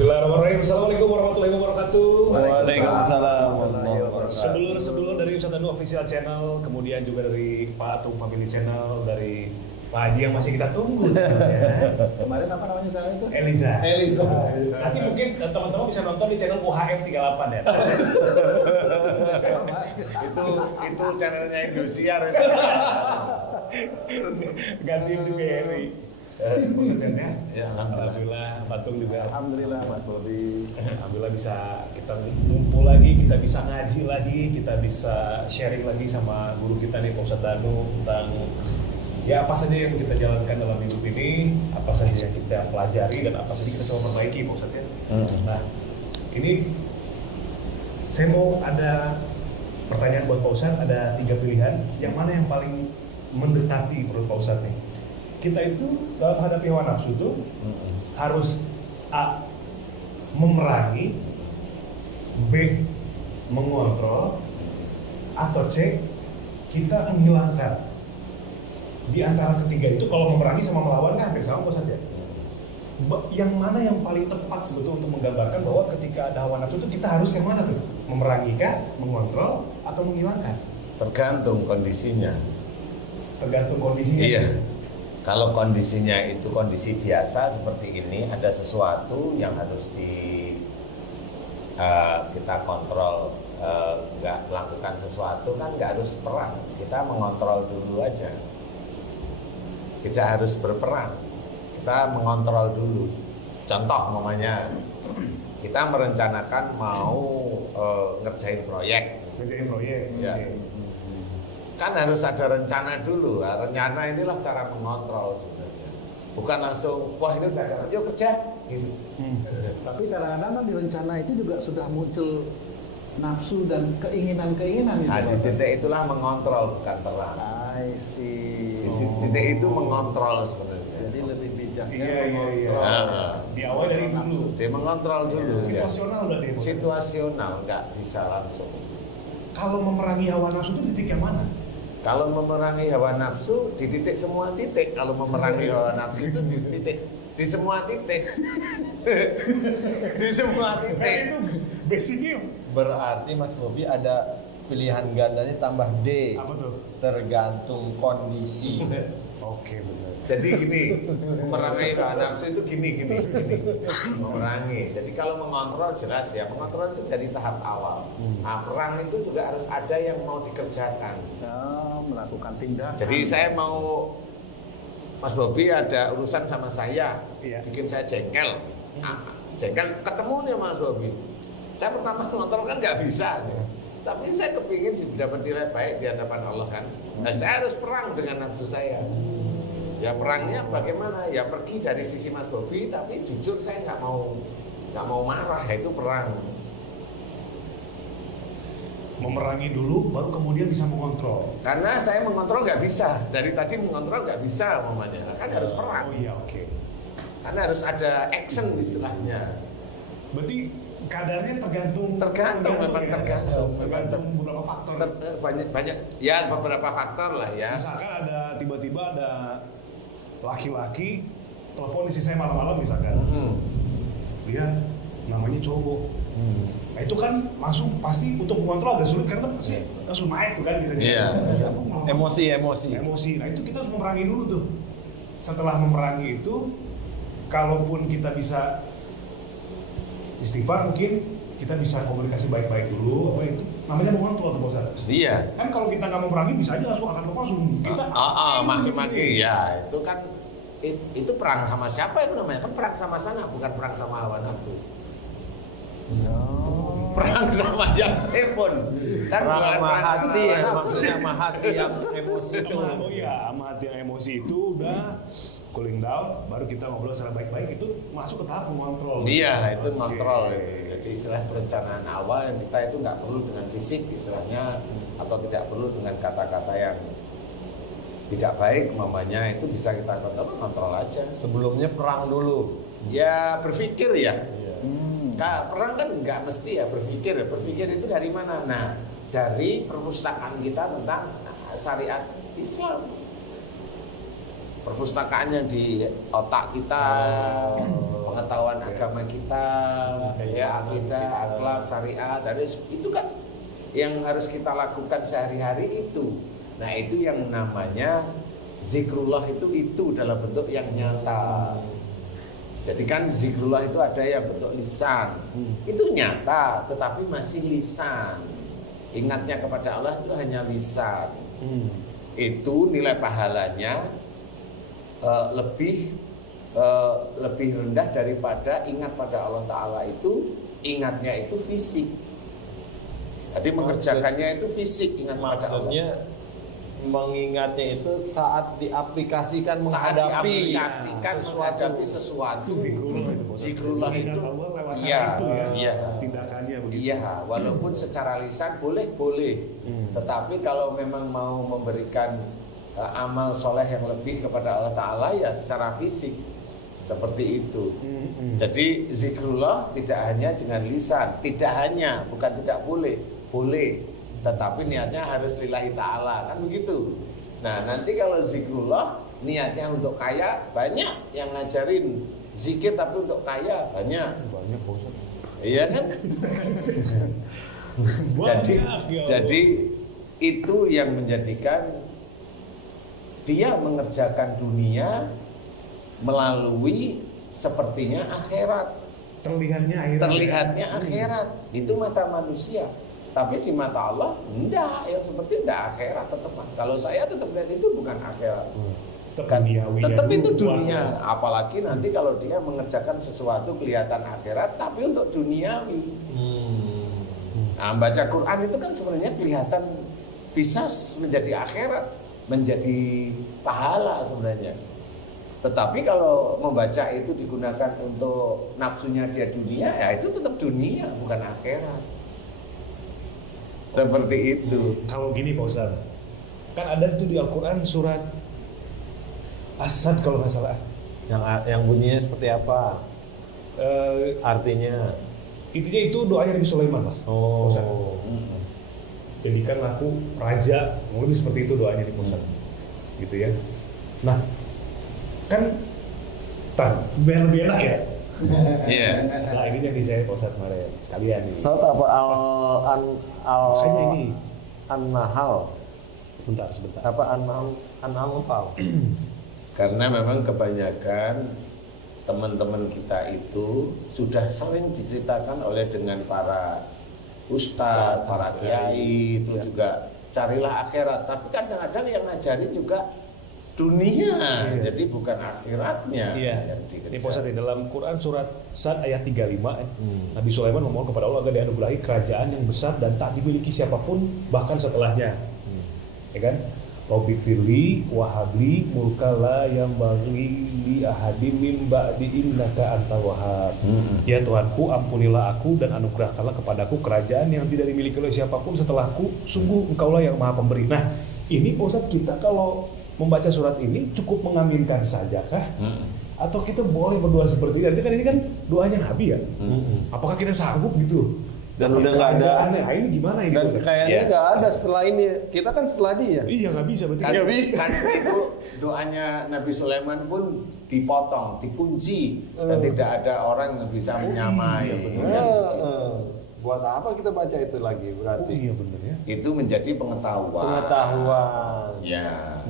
Bismillahirrahmanirrahim. Assalamualaikum warahmatullahi wabarakatuh. Waalaikumsalam warahmatullahi wabarakatuh. Sebelum dari Ustadz Danu Official Channel, kemudian juga dari Pak Atung Family Channel, dari Pak Haji yang masih kita tunggu. Kemarin apa namanya channel itu? Eliza. Eliza. Nanti mungkin teman-teman bisa nonton di channel UHF 38 ya. itu channelnya Indosiar. Ganti di BRI. Konsennya? Ya, alhamdulillah. Patung juga. Alhamdulillah Mas Bobi. Alhamdulillah bisa kita ngumpul lagi, kita bisa ngaji lagi, kita bisa sharing lagi sama guru kita nih Pak Ustadz Danu tentang ya apa saja yang kita jalankan dalam hidup ini, apa saja yang kita pelajari dan apa saja kita coba perbaiki Pak Ustadz ya. Nah, ini saya mau ada pertanyaan buat Pak Ustadz, ada 3 pilihan, yang mana yang paling mendekati menurut Pak Ustadz nih? Kita itu dalam menghadapi hawa nafsu itu harus A. memerangi, B. mengontrol, atau C. kita menghilangkan. Di antara ketiga itu kalau memerangi sama melawan kan hampir sama saja. Yang mana yang paling tepat sebetulnya untuk menggambarkan bahwa ketika ada hawa nafsu itu kita harus yang mana tuh? Memerangi kah, mengontrol, atau menghilangkan? Tergantung kondisinya. Tergantung kondisinya. Iya. Kalau kondisinya itu kondisi biasa seperti ini, ada sesuatu yang harus kita kontrol, nggak melakukan sesuatu kan nggak harus perang. Kita mengontrol dulu aja. Tidak harus berperang. Kita mengontrol dulu. Contoh namanya, kita merencanakan mau ngerjain proyek. Ngerjain proyek. Ya. Kan harus ada rencana dulu. Rencana inilah cara mengontrol sebenarnya. Bukan langsung, wah ini udah ada, yuk kerja. Gitu. Tapi kadang-kadang kan di rencana itu juga sudah muncul nafsu dan keinginan-keinginan gitu. Nah, di titik itulah mengontrol, bukan perang. I see. Di titik itu mengontrol sebenarnya. Jadi lebih bijaknya Iya. mengontrol. Di awal dari dulu. Dia mengontrol dulu. Ya. Situasional berarti. Pak? Situasional, nggak bisa langsung. Kalau memerangi hawa nafsu itu di titik yang mana? Kalau memerangi hawa nafsu di titik semua titik. Kalau memerangi hawa nafsu itu di titik, di semua titik. Di semua Nah, titik. itu basicnya Berarti Mas Bobi ada pilihan gandanya tambah D. apa tuh? Tergantung kondisi. Oke, benar. Jadi gini, memerangi hawa nafsu itu gini. Memerangi. Jadi kalau mengontrol jelas ya, mengontrol itu dari tahap awal. Nah, perang itu juga harus ada yang mau dikerjakan. Melakukan tindakan. Jadi saya mau, Mas Bobi ada urusan sama saya, Iya. bikin saya jengkel. Nah, jengkel ketemu nih Mas Bobi. Saya pertama mengontrol kan nggak bisa. Tapi saya kepingin dapat nilai baik di hadapan Allah kan. Nah, saya harus perang dengan nafsu saya. Ya perangnya bagaimana? Ya pergi dari sisi Mas Bobi, tapi jujur saya nggak mau marah. Itu perang. Memerangi dulu, baru kemudian bisa mengontrol. Karena saya mengontrol nggak bisa. Dari tadi mengontrol nggak bisa, umpamanya. Kan harus perang. Oh iya, oke. Karena harus ada action istilahnya. Berarti kadarnya tergantung Memang ya? tergantung. Tergantung beberapa faktor. Banyak ya beberapa faktor lah ya. Misalkan ada tiba-tiba ada laki-laki telepon istri saya malam-malam misalkan. Dia namanya cowok. Nah itu kan langsung pasti untuk mengontrol agak sulit karena pasti langsung naik tuh kan biasanya. Iya. Emosi. Nah itu kita harus memerangi dulu tuh. Setelah memerangi itu, kalaupun kita bisa istighfar mungkin kita bisa komunikasi baik-baik dulu, apa itu namanya mengontrol tuh Pak Ustadz. Iya. Kan kalau kita nggak memerangi bisa aja langsung akan langsung kita Maki-maki ya itu kan itu perang sama siapa itu namanya? Kan perang sama sana, bukan perang sama hawa nafsu. Perang sama yang telepon. Kan Perang bukan sama perang hati sama ya, hawa nafsu. maksudnya sama hati yang emosi itu. Oh iya, sama hati yang emosi itu udah cooling down, baru kita ngobrol secara baik-baik itu masuk ke tahap mengontrol. Iya, itu Oke. kontrol. Jadi istilah perencanaan awal yang kita itu nggak perlu dengan fisik istilahnya, atau tidak perlu dengan kata-kata yang tidak baik, umpamanya itu bisa kita kontrol aja. Sebelumnya perang dulu. Ya berpikir ya. Hmm. Perang kan nggak mesti ya berpikir. Berpikir itu dari mana? Nah, dari perpustakaan kita tentang syariat Islam. Perpustakaan yang di otak kita, pengetahuan agama kita, ya akidah, akhlak, syariat, dan itu kan yang harus kita lakukan sehari-hari itu. Nah itu yang namanya zikrullah itu dalam bentuk yang nyata. Jadi kan zikrullah itu ada yang bentuk lisan, itu nyata, tetapi masih lisan. Ingatnya kepada Allah itu hanya lisan. Itu nilai pahalanya lebih rendah daripada ingat pada Allah Ta'ala itu, ingatnya itu fisik. Jadi mengerjakannya itu fisik, ingat pada Allah. Maksudnya mengingatnya itu saat diaplikasikan menghadapi sesuatu. Zikrullah itu lewat iya, itu ya, iya. tindakannya begitu. Iya, walaupun secara lisan boleh. Tetapi kalau memang mau memberikan amal soleh yang lebih kepada Allah Ta'ala ya secara fisik seperti itu. Jadi zikrullah tidak hanya dengan lisan, bukan tidak boleh, tetapi niatnya harus lillahi ta'ala, kan begitu. Nah nanti kalau zikrullah niatnya untuk kaya, banyak yang ngajarin zikir tapi untuk kaya, banyak bosan. Iya kan? jadi itu yang menjadikan dia mengerjakan dunia melalui sepertinya akhirat. Terlihatnya akhirat. Itu mata manusia. Tapi di mata Allah, enggak, yang seperti enggak akhirat tetap. Kalau saya tetap lihat itu bukan akhirat. Tetap itu dunia. Apalagi nanti kalau dia mengerjakan sesuatu kelihatan akhirat, tapi untuk duniawi. Nah, baca Quran itu kan sebenarnya kelihatan bisa menjadi akhirat, menjadi pahala sebenarnya. Tetapi kalau membaca itu digunakan untuk nafsunya dia dunia, ya itu tetap dunia, bukan akhirat. Seperti itu. Kalau gini Pak Ustaz, kan ada tuh di Al-Quran surat As-Sad kalau nggak salah. Yang bunyinya seperti apa? Artinya? Intinya itu doanya Nabi Sulaiman lah. Oh. Ustaz. Jadikan aku raja, mungkin seperti itu doanya di Ustaz. Gitu ya. Nah, kan biar lebih enak ya. Iya. Nah ini yang di saya Pak Ustaz kemarin sekalian nih. Saat apa Makanya ini An-Nahl. Sebentar. Apa An-Nahl? Karena memang kebanyakan teman-teman kita itu sudah sering diceritakan oleh dengan para ustadz, para kiai itu juga carilah akhirat. Tapi kadang-kadang yang ngajarin juga dunia, jadi bukan akhiratnya. Iya. Ini Pak di dalam Quran surat Sad ayat 35 Nabi Sulaiman memohon kepada Allah agar dianugerahi kerajaan yang besar dan tak dimiliki siapapun bahkan setelahnya. Ya kan? Rabbi firli wahabli mulka la yambaghi li ahadin min ba'di innaka antal wahhab. Ya Tuhanku, ampunilah aku dan anugerahkanlah kepadaku kerajaan yang tidak dimiliki oleh siapapun setelahku. Sungguh Engkaulah yang Maha Pemberi. Nah, ini Pak Ustadz, kita kalau membaca surat ini cukup mengaminkan saja kah? Atau kita boleh berdoa seperti ini? Nanti kan ini kan doanya Nabi ya. Apakah kita sanggup gitu? Dan udah nggak ada. Nah, ini gimana ini? Dan kayaknya nggak ada setelah ini. Kita kan setelah dia. Iya nggak bisa berarti. Kan itu doanya Nabi Sulaiman pun dipotong, dikunci dan tidak ada orang yang bisa menyamai. Buat apa kita baca itu lagi berarti? Iya benar ya. Itu menjadi pengetahuan. Ya.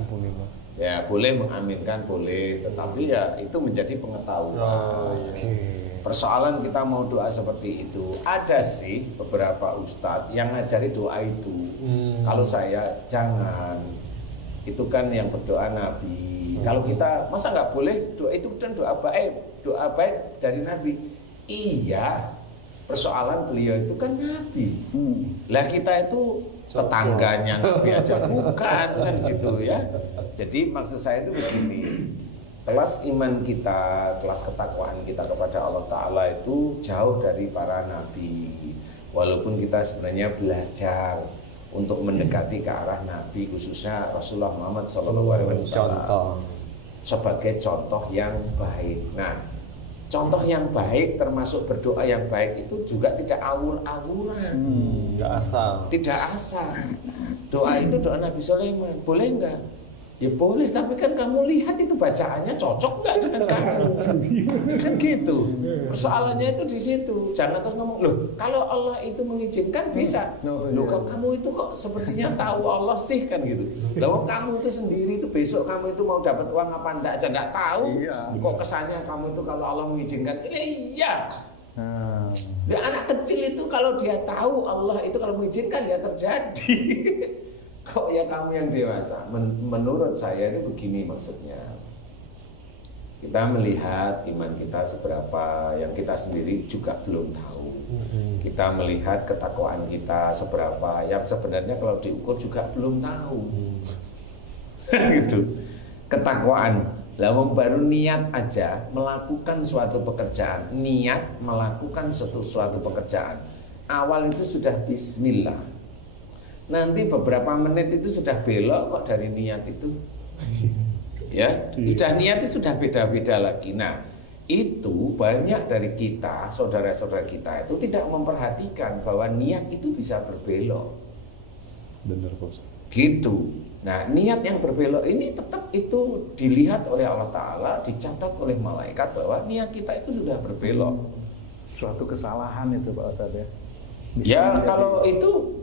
Ya boleh mengaminkan boleh, tetapi ya itu menjadi pengetahuan. Persoalan kita mau doa seperti itu, ada sih beberapa ustadz yang ngajari doa itu. Kalau saya jangan, itu kan yang berdoa Nabi. Kalau kita masa nggak boleh doa itu dan doa baik dari Nabi. Iya, persoalan beliau itu kan Nabi. Lah kita itu tetangganya Nabi aja bukan kan gitu ya. Jadi maksud saya itu begini. Kelas iman kita, kelas ketakwaan kita kepada Allah Ta'ala itu jauh dari para nabi. Walaupun kita sebenarnya belajar untuk mendekati ke arah nabi, khususnya Rasulullah Muhammad SAW sebagai contoh yang baik. Nah, contoh yang baik termasuk berdoa yang baik itu juga tidak awur-awuran. Nggak asal. Tidak asal. Doa itu doa Nabi Sulaiman, boleh enggak? Ya boleh, tapi kan kamu lihat itu bacaannya cocok nggak dengan kamu? Kan gitu. Persoalannya itu di situ. Jangan terus ngomong, loh kalau Allah itu mengizinkan bisa. Loh kok kamu itu kok sepertinya tahu Allah sih kan gitu. Loh kamu itu sendiri itu besok kamu itu mau dapat uang apa enggak aja enggak tahu. Kok kesannya kamu itu kalau Allah mengizinkan? Iya. Ya, anak kecil itu kalau dia tahu Allah itu kalau mengizinkan ya terjadi. Kok ya kamu yang dewasa? Menurut saya itu begini maksudnya. Kita melihat iman kita seberapa, yang kita sendiri juga belum tahu. Kita melihat ketakwaan kita seberapa, yang sebenarnya kalau diukur juga belum tahu. Gitu. Ketakwaan. Lah wong baru niat aja melakukan suatu pekerjaan, niat melakukan suatu pekerjaan. Awal itu sudah bismillah. Nanti beberapa menit itu sudah belok kok dari niat itu. Ya, sudah niat itu sudah beda-beda lagi. Nah, itu banyak dari kita, saudara-saudara kita itu tidak memperhatikan bahwa niat itu bisa berbelok. Benar, Bos. Gitu. Nah, niat yang berbelok ini tetap itu dilihat oleh Allah Ta'ala, dicatat oleh malaikat bahwa niat kita itu sudah berbelok. Suatu kesalahan itu Pak Ustadz ya. Ya, kalau itu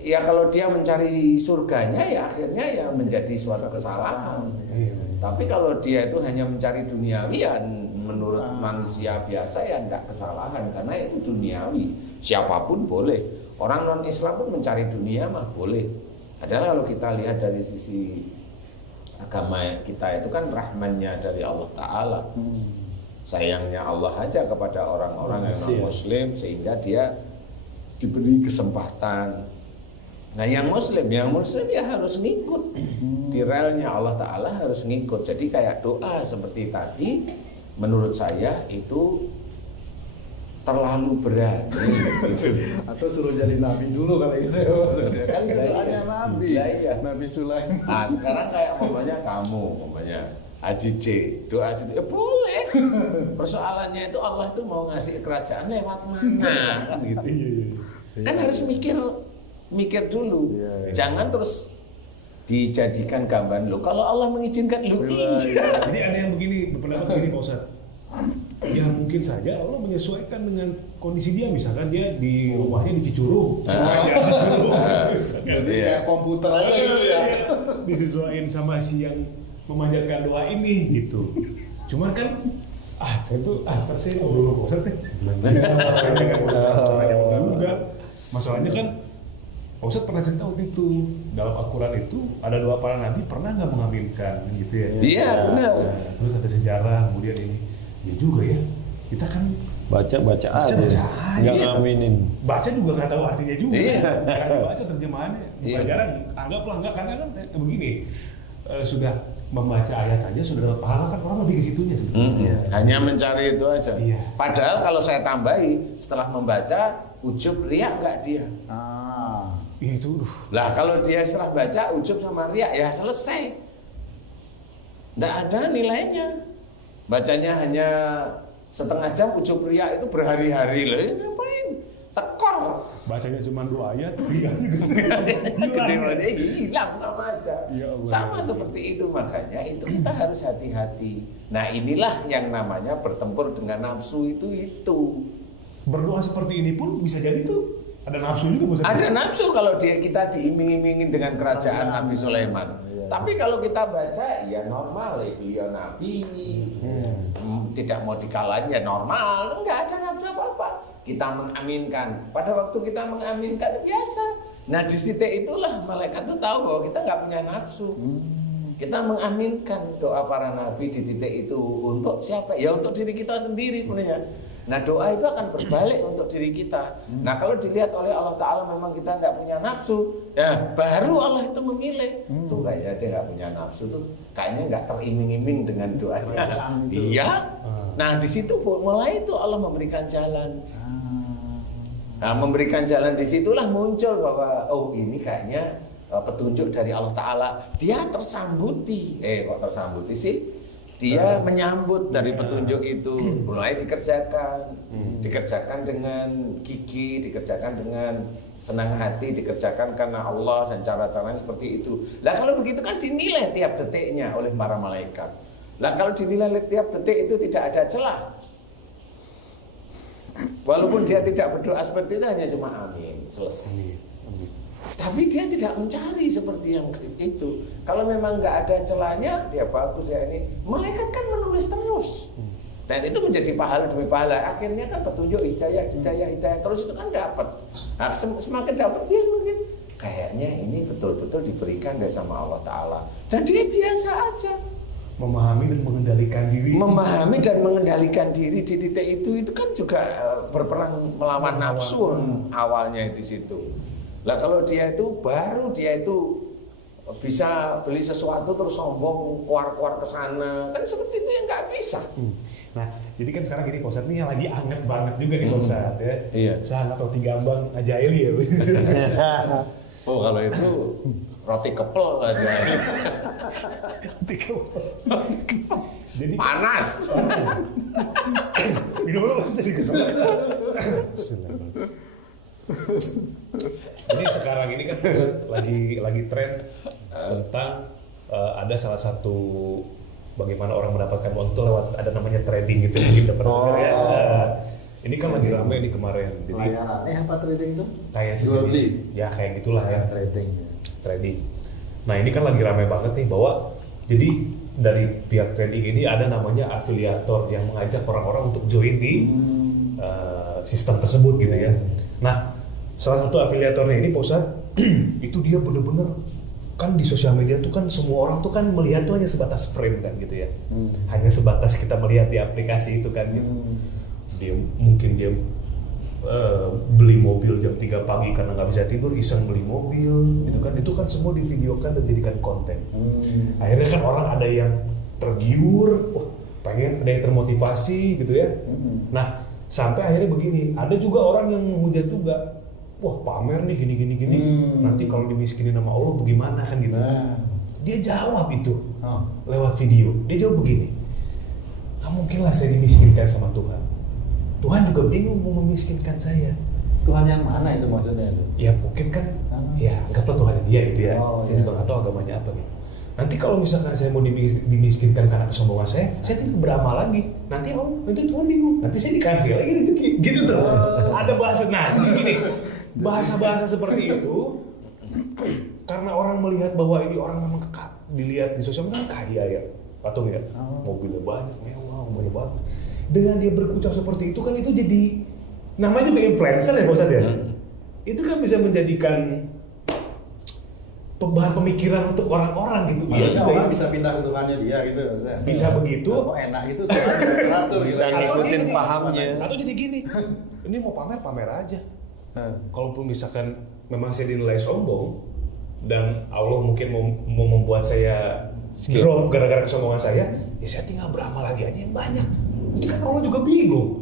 ya kalau dia mencari surganya ya akhirnya ya menjadi suatu kesalahan. Tapi kalau dia itu hanya mencari duniawi ya menurut manusia biasa ya enggak kesalahan karena itu duniawi. Siapapun boleh. Orang non-Islam pun mencari dunia mah boleh. Adalah kalau kita lihat dari sisi agama kita itu kan rahmannya dari Allah Ta'ala. Sayangnya Allah aja kepada orang-orang yang non-Muslim sehingga dia diberi kesempatan. Nah yang muslim ya harus ngikut di relnya Allah Ta'ala harus ngikut. Jadi kayak doa seperti tadi menurut saya itu terlalu berat gitu. Atau suruh jadi nabi dulu kalau itu kan doanya nabi. Iya. Nabi Sulaiman. Nah sekarang kayak kamu Haji J doa situ ya boleh. Persoalannya itu Allah itu mau ngasih kerajaan lewat mana kan gitu. Kan harus mikir dulu, jangan terus dijadikan gambaran lo. Kalau Allah mengizinkan lo, iya. Jadi ada yang begini, berpendapat begini Pak Ustadz. Ya mungkin saja Allah menyesuaikan dengan kondisi dia, misalkan dia di rumahnya di Cicurug, Kayak komputer aja gitu ya. disesuaikan sama si yang memanjatkan doa ini gitu. Cuman kan, saya tuh saya dulu Pak Ustadz juga. Masalahnya kan Pak Ustadz pernah cerita waktu itu dalam Al-Quran itu ada doa para nabi pernah nggak mengaminkan gitu ya? Iya benar. Terus ada sejarah kemudian ini, ya juga ya kita kan baca aja, nggak ngaminin. Baca juga nggak tahu artinya juga. Iya. Karena baca terjemahannya, pelajaran anggaplah nggak karena kan begini sudah membaca ayat saja sudah dapat pahala kan orang lebih ke situnya sebetulnya. Hanya mencari itu aja. Iya. Padahal kalau saya tambahi setelah membaca ujub riak nggak dia? Itu Lah kalau dia setelah baca ujub sama riak ya selesai. Nggak ada nilainya. Bacanya hanya setengah jam, ujub riak itu berhari-hari loh. Ngapain? Tekor. bacanya cuma 2 ayat, hilang sama aja. Ya Allah, sama ya Allah. seperti itu, makanya itu kita harus hati-hati. Nah inilah yang namanya bertempur dengan nafsu itu. Berdoa seperti ini pun bisa jadi tuh ada nafsu juga. Ada nafsu kalau kita diiming-imingin dengan kerajaan Nabi Sulaiman. Tapi kalau kita baca ya normal ya, beliau nabi, tidak mau dikalahin ya normal, enggak ada nafsu apa-apa. Kita mengaminkan. Pada waktu kita mengaminkan biasa. Nah di titik itulah malaikat itu tahu bahwa kita nggak punya nafsu. Kita mengaminkan doa para nabi di titik itu untuk siapa? Ya untuk diri kita sendiri sebenarnya. Nah doa itu akan berbalik untuk diri kita. Nah kalau dilihat oleh Allah Ta'ala memang kita tidak punya nafsu, ya baru Allah itu memilih. Tuh kayaknya dia nggak punya nafsu tuh, kayaknya nggak teriming-iming dengan doanya. Iya. Nah di situ mulai itu Allah memberikan jalan. Nah memberikan jalan disitulah muncul bahwa oh ini kayaknya petunjuk dari Allah Ta'ala. Dia tersambuti. Kok tersambuti sih? Dia menyambut dari petunjuk itu, mulai dikerjakan dikerjakan dengan gigi, dikerjakan dengan senang hati, dikerjakan karena Allah dan cara-caranya seperti itu. Lah kalau begitu kan dinilai tiap detiknya oleh para malaikat. Lah kalau dinilai tiap detik itu tidak ada celah. Walaupun dia tidak berdoa seperti itu, hanya cuma amin, selesai. Tapi dia tidak mencari seperti yang itu. Kalau memang nggak ada celahnya, dia bagus ya ini. Malaikat kan menulis terus. Dan itu menjadi pahala demi pahala. Akhirnya kan petunjuk hidayah terus itu kan dapat. Nah, semakin dapat dia semakin kayaknya ini betul-betul diberikan dari sama Allah Ta'ala. Dan dia biasa aja. Memahami dan mengendalikan diri. Memahami dan mengendalikan diri di titik itu kan juga berperang melawan nafsu awalnya di situ. Lah kalau dia itu baru dia itu bisa beli sesuatu terus sombong keluar ke sana, kan seperti itu yang nggak bisa. Nah, jadi kan sekarang gini Pak Ustadz, ini yang lagi anget banget juga nih Pak Ustadz ya. Iya. Sangat roti gambang ajaib ya. Oh kalau itu roti kepel aja. Roti kepel. Jadi Panas. minum dulu Mas jadi kesel. Jadi sekarang ini kan lagi tren tentang ada salah satu bagaimana orang mendapatkan uang itu lewat ada namanya trading gitu mungkin udah pernah dengar ya. Ini kan lagi rame nih kemarin. Jadi apa trading itu? kayak Jual beli. ya kayak gitulah ya Trading. Nah ini kan lagi rame banget nih bahwa jadi dari pihak trading ini ada namanya afiliator yang mengajak orang-orang untuk join di sistem tersebut gitu ya. Nah salah satu afiliatornya ini Pak Ustadz itu dia bener-bener kan di sosial media tuh kan semua orang tuh kan melihat tuh hanya sebatas frame kan gitu ya. Hanya sebatas kita melihat di aplikasi itu kan gitu. Dia mungkin beli mobil jam 3 pagi karena nggak bisa tidur iseng beli mobil gitu kan, itu kan semua divideokan dan dijadikan konten. Akhirnya kan orang ada yang tergiur, pengen, ada yang termotivasi gitu ya. Nah sampai akhirnya begini, ada juga orang yang menghujat juga, wah pamer nih gini, nanti kalau dimiskinin sama Allah bagaimana kan gitu. Dia jawab itu lewat video, dia jawab begini, nggak mungkin lah saya dimiskinkan sama Tuhan. Tuhan juga bingung mau memiskinkan saya. Tuhan yang mana itu maksudnya itu? Ya mungkin kan, ya anggaplah Tuhan dia gitu ya. Saya juga nggak tahu agamanya apa gitu. Nanti kalau misalkan saya mau dimiskinkan karena kesombongan saya tinggal beramal lagi. Nanti Tuhan bingung. Nanti saya dikasih lagi gitu tuh. Ada bahasa, nah gini, bahasa-bahasa seperti itu karena orang melihat bahwa ini orang memang dilihat di sosial media kaya ya, patung ya, mobilnya banyak, mewah, banyak banget. Dengan dia berkucap seperti itu kan itu jadi namanya juga influencer ya Pak Ustadz ya. Itu kan bisa menjadikan bahan pemikiran untuk orang-orang gitu. Maksudnya orang bisa pindah ke Tuhannya dia gitu. Bisa begitu. Kok enak gitu Tuhan teratur Bisa ngikutin pahamnya. Atau jadi gini, ini mau pamer aja. Kalaupun misalkan memang saya dinilai sombong dan Allah mungkin mau membuat saya drop gara-gara kesombongan saya, ya saya tinggal beramal lagi aja yang banyak. Nanti kan Allah juga bingung.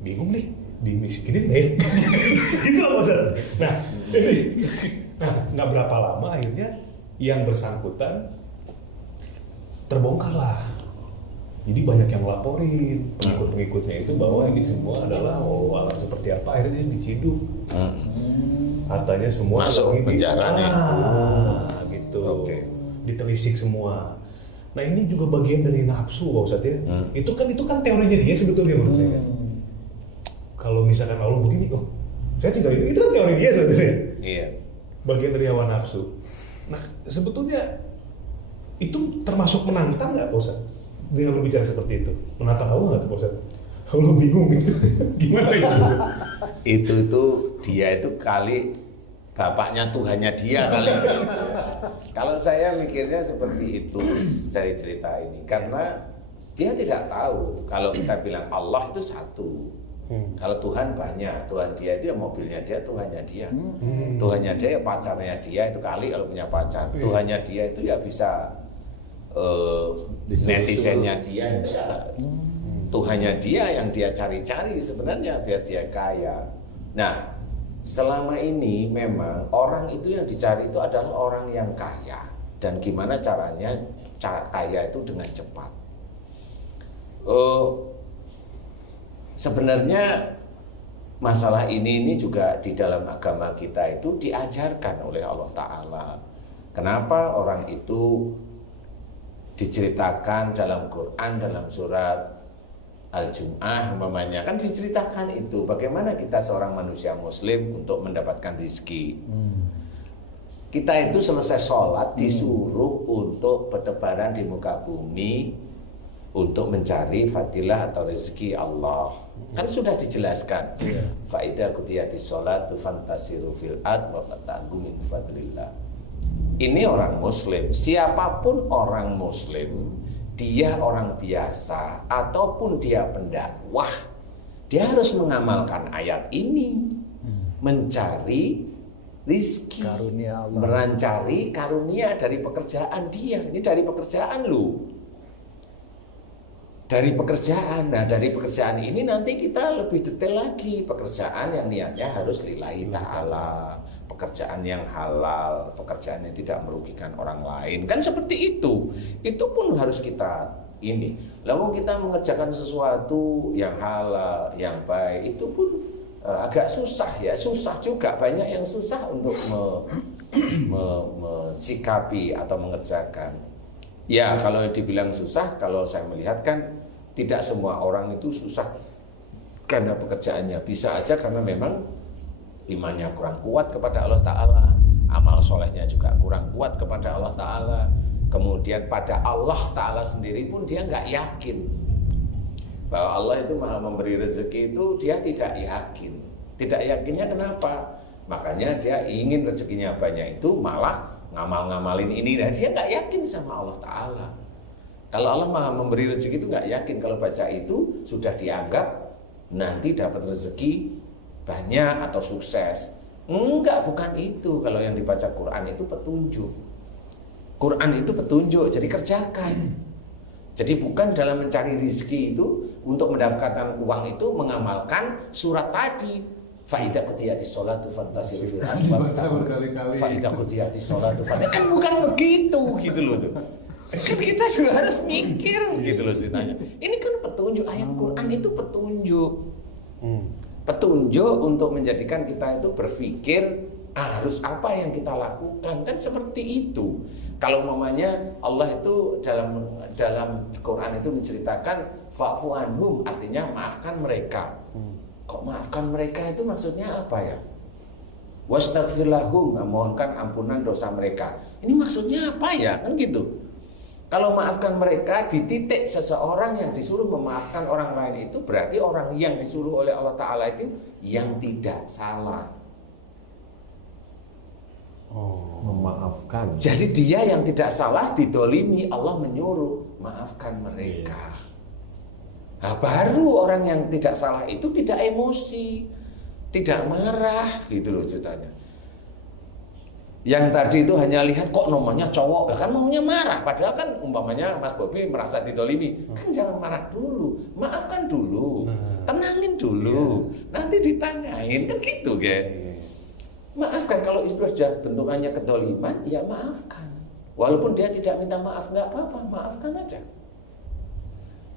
Bingung nih, dimiskinin deh. Gitu loh Ustaz. Nah, ini nggak berapa lama akhirnya yang bersangkutan terbongkar lah. Jadi banyak yang laporin pengikut-pengikutnya itu bahwa ini semua adalah alam seperti apa, akhirnya dia diciduk. Hartanya semua masuk penjara nih. Gitu. Okay. Ditelisik semua. Nah ini juga bagian dari nafsu Pak Ustadz ya. Itu kan teorinya dia sebetulnya menurut saya. Kalau misalkan Allah begini, saya tinggal ini, itu kan teori dia sebetulnya. Iya. Bagian dari hawa nafsu. Nah sebetulnya itu termasuk menantang nggak Pak Ustadz? Dengan berbicara seperti itu, menantang Allah nggak tuh Pak Ustadz? Allah bingung gitu. Gimana itu? Itu dia itu kali bapaknya Tuhannya dia kali. Kalau saya mikirnya seperti itu dari cerita ini, karena dia tidak tahu kalau kita bilang Allah itu satu. Kalau Tuhan banyak, Tuhan dia itu ya mobilnya dia, Tuhannya dia. Tuhannya dia ya pacarnya dia itu kali kalau punya pacar. Tuhannya dia itu ya bisa netizennya dia itu ya. Tuhannya dia yang dia cari-cari sebenarnya biar dia kaya. Nah, selama ini memang orang itu yang dicari itu adalah orang yang kaya. Dan gimana caranya kaya itu dengan cepat. Sebenarnya masalah ini juga di dalam agama kita itu diajarkan oleh Allah Ta'ala. Kenapa orang itu diceritakan dalam Quran, dalam surat Al-Jum'ah umpamanya, kan diceritakan itu bagaimana kita seorang manusia muslim untuk mendapatkan rezeki. Kita itu selesai sholat disuruh untuk bertebaran di muka bumi untuk mencari fadilah atau rezeki Allah. Kan sudah dijelaskan. Fa idza qudiyatis sholatu fantasiru fil ard wa fatahu min fadlillah. Ini orang muslim, siapapun orang muslim, dia orang biasa ataupun dia pendakwah, dia harus mengamalkan ayat ini, mencari rizki, Karunia Allah. mencari karunia dari pekerjaan dia. Ini dari pekerjaan lu, dari pekerjaan. Nah, dari pekerjaan ini nanti kita lebih detail lagi. Pekerjaan yang niatnya harus lillahi ta'ala, pekerjaan yang halal, pekerjaan yang tidak merugikan orang lain. Kan seperti itu. Itu pun harus kita ini. Lalu kita mengerjakan sesuatu yang halal, yang baik, itu pun agak susah ya. Susah juga, banyak yang susah untuk mensikapi atau mengerjakan. Ya, kalau dibilang susah, kalau saya melihat kan tidak semua orang itu susah karena pekerjaannya. Bisa aja karena memang imannya kurang kuat kepada Allah Ta'ala, amal solehnya juga kurang kuat kepada Allah Ta'ala. Kemudian pada Allah Ta'ala sendiri pun dia nggak yakin bahwa Allah itu maha memberi rezeki, itu dia tidak yakin. Tidak yakinnya kenapa? Makanya dia ingin rezekinya banyak, itu malah ngamal-ngamalin ini. Nah, dia nggak yakin sama Allah Ta'ala. Kalau Allah maha memberi rezeki itu nggak yakin. Kalau baca itu sudah dianggap nanti dapat rezeki banyak atau sukses. Enggak, bukan itu. Kalau yang dibaca Quran itu petunjuk. Quran itu petunjuk, jadi kerjakan. Jadi bukan dalam mencari rezeki itu untuk mendapatkan uang itu mengamalkan surat tadi. Faidah qudiyati sholatu fantasiru fil ard. Dibaca berkali-kali. Faidah qudiyati sholatu fantasiru. Kan bukan begitu gitu loh. Kan kita juga harus mikir gitu loh ceritanya. Ini kan petunjuk, ayat Quran itu petunjuk. Petunjuk untuk menjadikan kita itu berpikir harus apa yang kita lakukan, kan seperti itu. Kalau mamanya Allah itu dalam Quran itu menceritakan fa'fu anhum, artinya maafkan mereka. Kok maafkan mereka itu maksudnya apa ya? Wastaghfir lahum, mohonkan ampunan dosa mereka. Ini maksudnya apa ya? Kan gitu. Kalau maafkan mereka di titik seseorang yang disuruh memaafkan orang lain itu berarti orang yang disuruh oleh Allah Ta'ala itu yang tidak salah. Oh, memaafkan. Jadi dia yang tidak salah didolimi, Allah menyuruh maafkan mereka. Nah, baru orang yang tidak salah itu tidak emosi, tidak marah gitu loh ceritanya. Yang tadi itu hanya lihat kok nomornya cowok, kan maunya marah. Padahal kan umpamanya Mas Bobi merasa didolimi, kan jangan marah dulu, maafkan dulu, tenangin dulu, nanti ditanyain, kan gitu kan. Maafkan, kalau itu sudah bentukannya kedoliman, ya maafkan. Walaupun dia tidak minta maaf, nggak apa-apa, maafkan aja.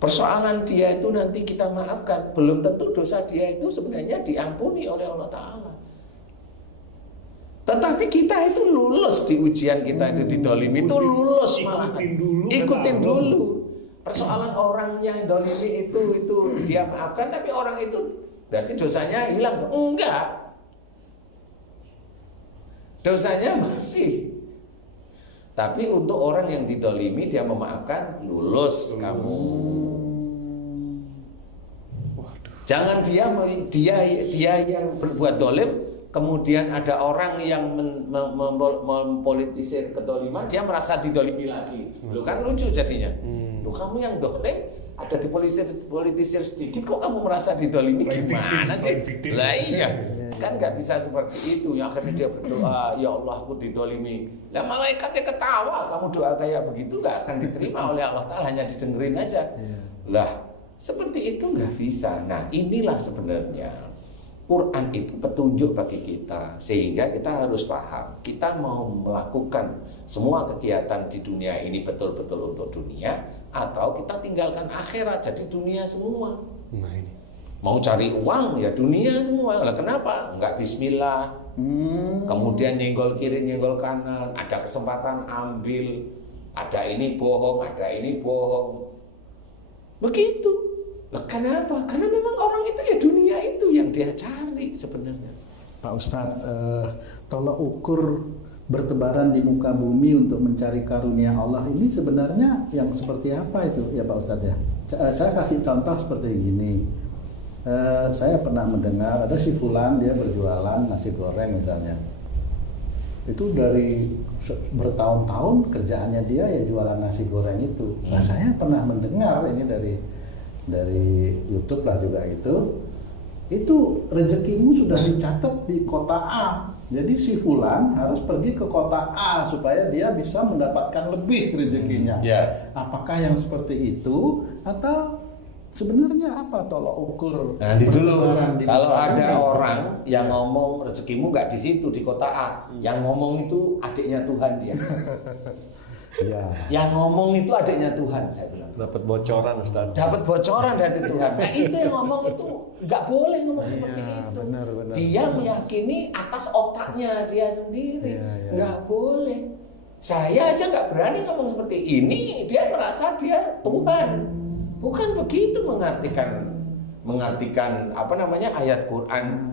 Persoalan dia itu nanti kita maafkan, belum tentu dosa dia itu sebenarnya diampuni oleh Allah Ta'ala. Tetapi kita itu lulus di ujian kita itu didolimi, itu lulus malah. Ikutin dulu. Persoalan orang yang dolimi itu dia maafkan, tapi orang itu berarti dosanya hilang. Enggak. Dosanya masih. Tapi untuk orang yang didolimi dia memaafkan, lulus kamu. Jangan dia yang berbuat dolim, kemudian ada orang yang mempolitisir kedoliman, dia merasa didolimi lagi. Lu kan lucu jadinya. Lu kamu yang dolim, ada dipolitisir sedikit, kok kamu merasa didolimi? Gimana sih? Lah iya, kan nggak bisa seperti itu. Yang akhirnya dia berdoa, ya Allah aku didolimi. Lah malaikatnya ketawa, kamu doa kayak begitu nggak akan diterima oleh Allah Ta'ala, hanya didengerin aja. Lah seperti itu nggak bisa. Nah inilah sebenarnya Quran itu petunjuk bagi kita, sehingga kita harus paham kita mau melakukan semua kegiatan di dunia ini betul-betul untuk dunia, atau kita tinggalkan akhirat jadi dunia semua. Nah ini Mau cari uang ya dunia semua. Lah kenapa? Enggak bismillah. Kemudian nyenggol kiri, nyenggol kanan. Ada kesempatan ambil. Ada ini bohong, ada ini bohong. Begitu. Lah kenapa? Karena memang orang itu ya dunia itu yang dia cari sebenarnya. Pak Ustadz, tolak ukur bertebaran di muka bumi untuk mencari karunia Allah ini sebenarnya yang seperti apa itu ya Pak Ustadz ya? Saya kasih contoh seperti gini. Saya pernah mendengar ada si fulan dia berjualan nasi goreng misalnya. Itu dari bertahun-tahun kerjaannya dia ya jualan nasi goreng itu. Nah saya pernah mendengar ini dari YouTube lah juga itu rezekimu sudah dicatat di kota A. Jadi si fulan harus pergi ke kota A supaya dia bisa mendapatkan lebih rezekinya. Apakah yang seperti itu atau sebenarnya apa tolak ukur bertebaran di kalau muka ada bumi? orang yang ngomong rezekimu nggak di situ di kota A, yang ngomong itu adiknya Tuhan dia. Ya. Yang ngomong itu adiknya Tuhan, saya bilang. Dapat bocoran Ustaz. Dapat bocoran dari Tuhan. Nah itu yang ngomong itu nggak boleh ngomong seperti itu. Benar. Dia meyakini atas otaknya dia sendiri, nggak boleh. Saya aja nggak berani ngomong seperti ini. Dia merasa dia Tuhan. Bukan begitu mengartikan apa namanya ayat Quran.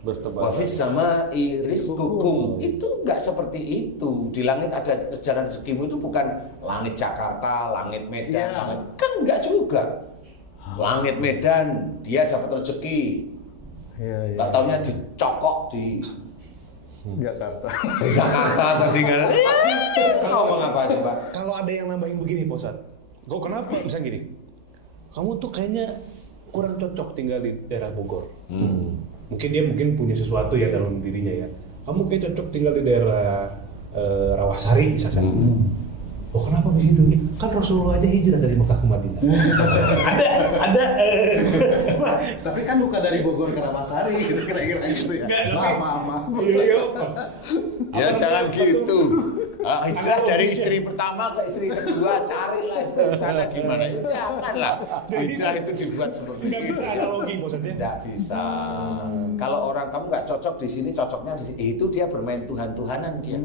Bertebaran. Wa fis sama'i rizqukum. Itu enggak seperti itu. Di langit ada jalan rezekimu itu bukan langit Jakarta, langit Medan, langit. Kan enggak juga. Langit Medan dia dapat rezeki. Tak taunya dicokok di Jakarta. Atau di mana? Ngomong apa coba? Kalau ada yang nambahin begini Pak Ustadz, kok kenapa misalnya gini, kamu tuh kayaknya kurang cocok tinggal di daerah Bogor. Mungkin dia punya sesuatu ya dalam dirinya ya. Kamu kayak cocok tinggal di daerah Rawasari misalkan. Oh kenapa begitu? Kan Rasulullah aja hijrah dari Mekah ke Madinah. ada. Tapi kan bukan dari Bogor ke Ramasari gitu kira-kira gitu ya. Maaf. Ya jangan gitu. Hijrah dari istri pertama ke istri kedua, carilah istri sana gimana? Janganlah. Hijrah itu dibuat seperti Nggak itu. bisa analogi maksudnya. Tidak bisa. Kalau orang kamu nggak cocok di sini, cocoknya di sini. Itu dia bermain Tuhan-Tuhanan dia.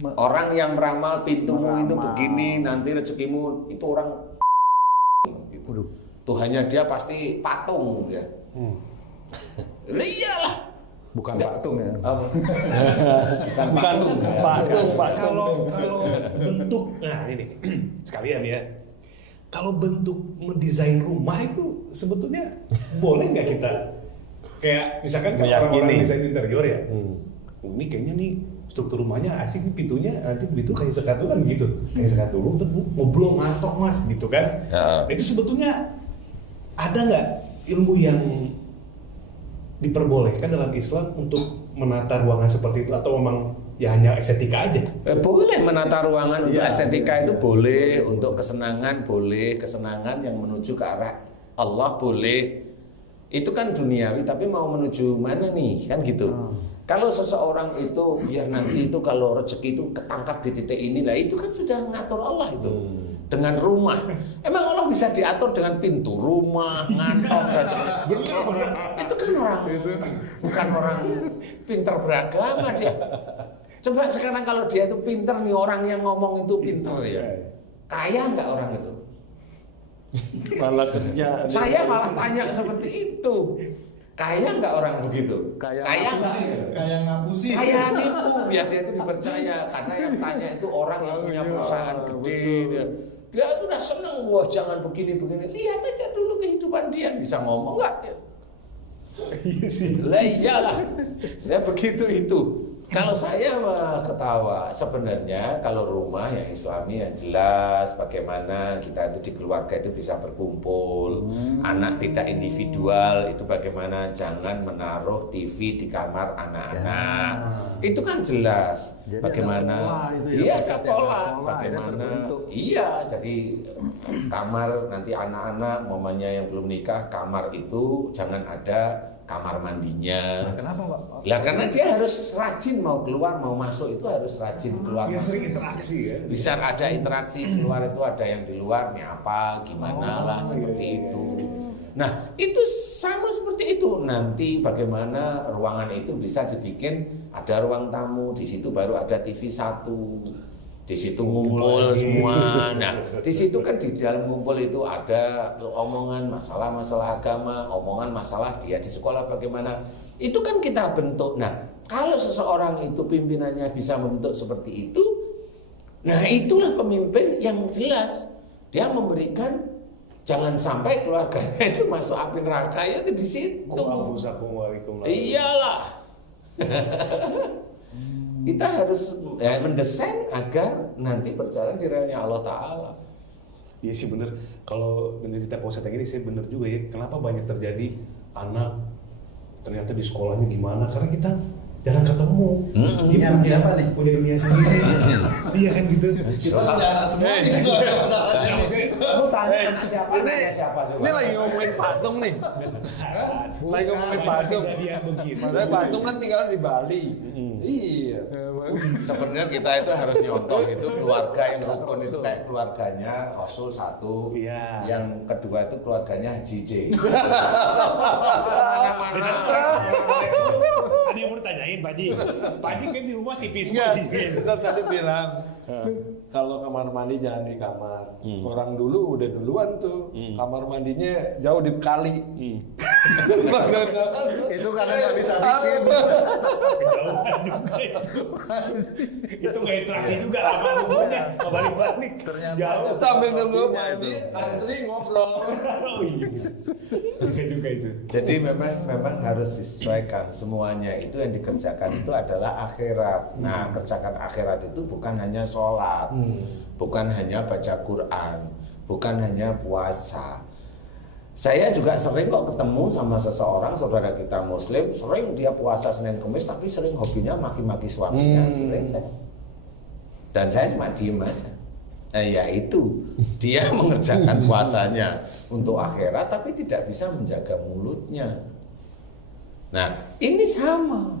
Orang yang meramal pintumu itu begini, nanti rezekimu itu orang gitu. Tuhannya dia pasti patung ya. Iyalah. Bukan patung ya. Bukan patung. Kalau bentuk, nah ini sekalian ya. Kalau bentuk mendesain rumah itu sebetulnya boleh nggak kita kayak misalkan kalau orang-orang desain interior ya. Ini kayaknya nih struktur rumahnya asik nih pintunya nanti begitu kayak sekat dulu kan begitu. Kayak sekat dulu terus ngeblong mantok Mas gitu kan. Nah, itu sebetulnya ada nggak ilmu yang diperbolehkan dalam Islam untuk menata ruangan seperti itu atau memang ya hanya estetika aja? Boleh menata ruangan untuk estetika itu boleh, untuk kesenangan boleh, kesenangan yang menuju ke arah Allah boleh. Itu kan duniawi, tapi mau menuju mana nih kan gitu. Kalau seseorang itu biar nanti itu kalau rezeki itu ketangkap di titik ini lah, itu kan sudah ngatur Allah itu. Dengan rumah, emang Allah bisa diatur dengan pintu rumah, ngantong dan sebagainya. Itu kan orang bukan orang pinter beragama dia. Coba sekarang kalau dia itu pinter nih, orang yang ngomong itu pinter ya, kaya nggak orang itu? Malah kerja. Saya malah tanya seperti itu. Kaya nggak orang begitu? Kaya nggak? Kayak ngapusi. Kaya nipu, biar dia itu dipercaya. Karena yang tanya itu orang yang punya perusahaan gede. Dia itu udah seneng, wah jangan begini-begini. Lihat aja dulu kehidupan dia, bisa ngomong nggak? Iya sih. Lah iyalah, ya begitu itu. Kalau saya mah ketawa, sebenarnya kalau rumah yang Islami yang jelas bagaimana kita itu di keluarga itu bisa berkumpul, anak tidak individual, itu bagaimana jangan menaruh TV di kamar anak-anak, itu kan jelas. Jadi bagaimana? Iya, ada pola. Bagaimana? Iya, jadi kamar nanti anak-anak, momennya yang belum nikah, kamar itu jangan ada kamar mandinya. Nah, kenapa Pak? Lah karena dia harus rajin mau keluar mau masuk itu harus rajin keluar. Ya masuk. sering interaksi ya. Bisa ada interaksi keluar itu ada yang di luar nyapa gimana lah seperti itu. Nah, itu sama seperti itu. Nanti bagaimana ruangan itu bisa dibikin ada ruang tamu, di situ baru ada TV 1. Di situ ngumpul semua. Nah, di situ kan di dalam ngumpul itu ada omongan masalah-masalah agama, omongan masalah dia di sekolah bagaimana. Itu kan kita bentuk. Nah, kalau seseorang itu pimpinannya bisa membentuk seperti itu, nah itulah pemimpin yang jelas. Dia memberikan jangan sampai keluarganya itu masuk api neraka ya itu di situ. Iyalah. Kita harus mendesain agar nanti berjalan di relnya Allah Ta'ala. Iya sih bener. Kalau bener cerita Pak Ustadz yang ini sih bener juga ya. Kenapa banyak terjadi anak ternyata di sekolahnya gimana? Karena kita jarang ketemu. Ini anak siapa nih? Punya dunia sendiri. Iya kan gitu. Kita sudah anak semua gitu. Kamu tanya anak siapa? Nanya siapa coba? Ini lagi ngomongin patung nih. Lagi ngomongin patung. Dia begitu. Padahal patung kan tinggal di Bali. Iya. Sebenarnya kita itu harus nyontoh itu keluarga yang rukun itu kayak keluarganya Rasul 1. Iya. Yang kedua itu keluarganya Haji J. Itu kemana-mana. Ada yang mau ditanyain Pak Haji. Pak Haji kan di rumah tipis Enggak, posisinya. Ustaz tadi bilang kalau kamar mandi jangan di kamar. Orang dulu udah duluan tuh. Kamar mandinya jauh di kali. Itu karena nggak bisa bikin. Kejauhan juga itu. Itu nggak interaksi juga lama-lamanya. Balik-balik. Jauh. Sambil nunggu mandi, antri ngobrol. Oh iya. Bisa juga itu. Jadi memang harus disesuaikan semuanya itu yang dikerjakan itu adalah akhirat. Nah, kerjakan akhirat itu bukan hanya sholat, bukan hanya baca Quran, bukan hanya puasa. Saya juga sering kok ketemu sama seseorang saudara kita Muslim, sering dia puasa Senin Kamis tapi sering hobinya maki-maki suaminya, sering saya. Dan saya cuma diem aja. Ya itu dia mengerjakan puasanya untuk akhirat tapi tidak bisa menjaga mulutnya. Nah ini sama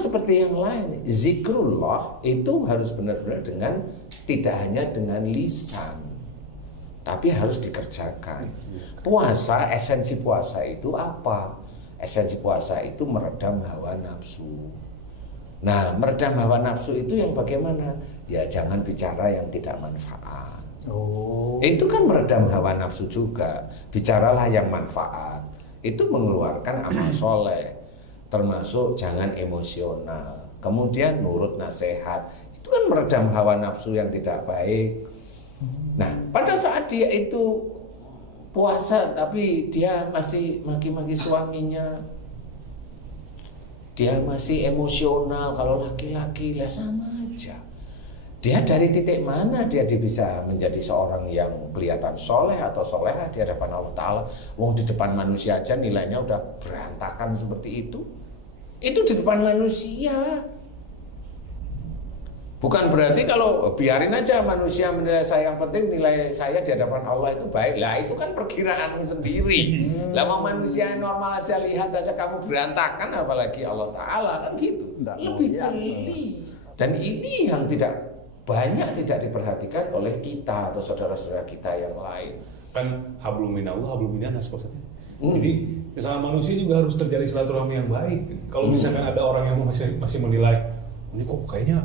seperti yang lain. Zikrullah itu harus benar-benar dengan tidak hanya dengan lisan, tapi harus dikerjakan. Puasa, esensi puasa itu apa? Esensi puasa itu meredam hawa nafsu. Nah, meredam hawa nafsu itu yang bagaimana? Ya jangan bicara yang tidak manfaat. Itu kan meredam hawa nafsu juga. Bicaralah yang manfaat. Itu mengeluarkan amal soleh. Termasuk jangan emosional. Kemudian nurut nasihat. Itu kan meredam hawa nafsu yang tidak baik. Nah, pada saat dia itu puasa tapi dia masih maki-maki suaminya, dia masih emosional, kalau laki-laki lah sama aja. Dia dari titik mana dia bisa menjadi seorang yang kelihatan soleh atau soleha di hadapan Allah Ta'ala? Wong di depan manusia aja nilainya udah berantakan seperti itu. Itu di depan manusia. Bukan berarti kalau biarin aja manusia menilai saya, yang penting nilai saya di hadapan Allah itu baik. Lah itu kan perkiraanmu sendiri. Lah mau manusia yang normal aja lihat aja kamu berantakan, apalagi Allah Ta'ala kan gitu. Lebih jeli. Dan ini yang tidak diperhatikan oleh kita atau saudara-saudara kita yang lain. Kan hablum minallah, hablum minannas maksudnya. Jadi kesalahan manusia juga harus terjadi silaturahmi yang baik. Kalau misalkan ada orang yang masih menilai ini kok kayaknya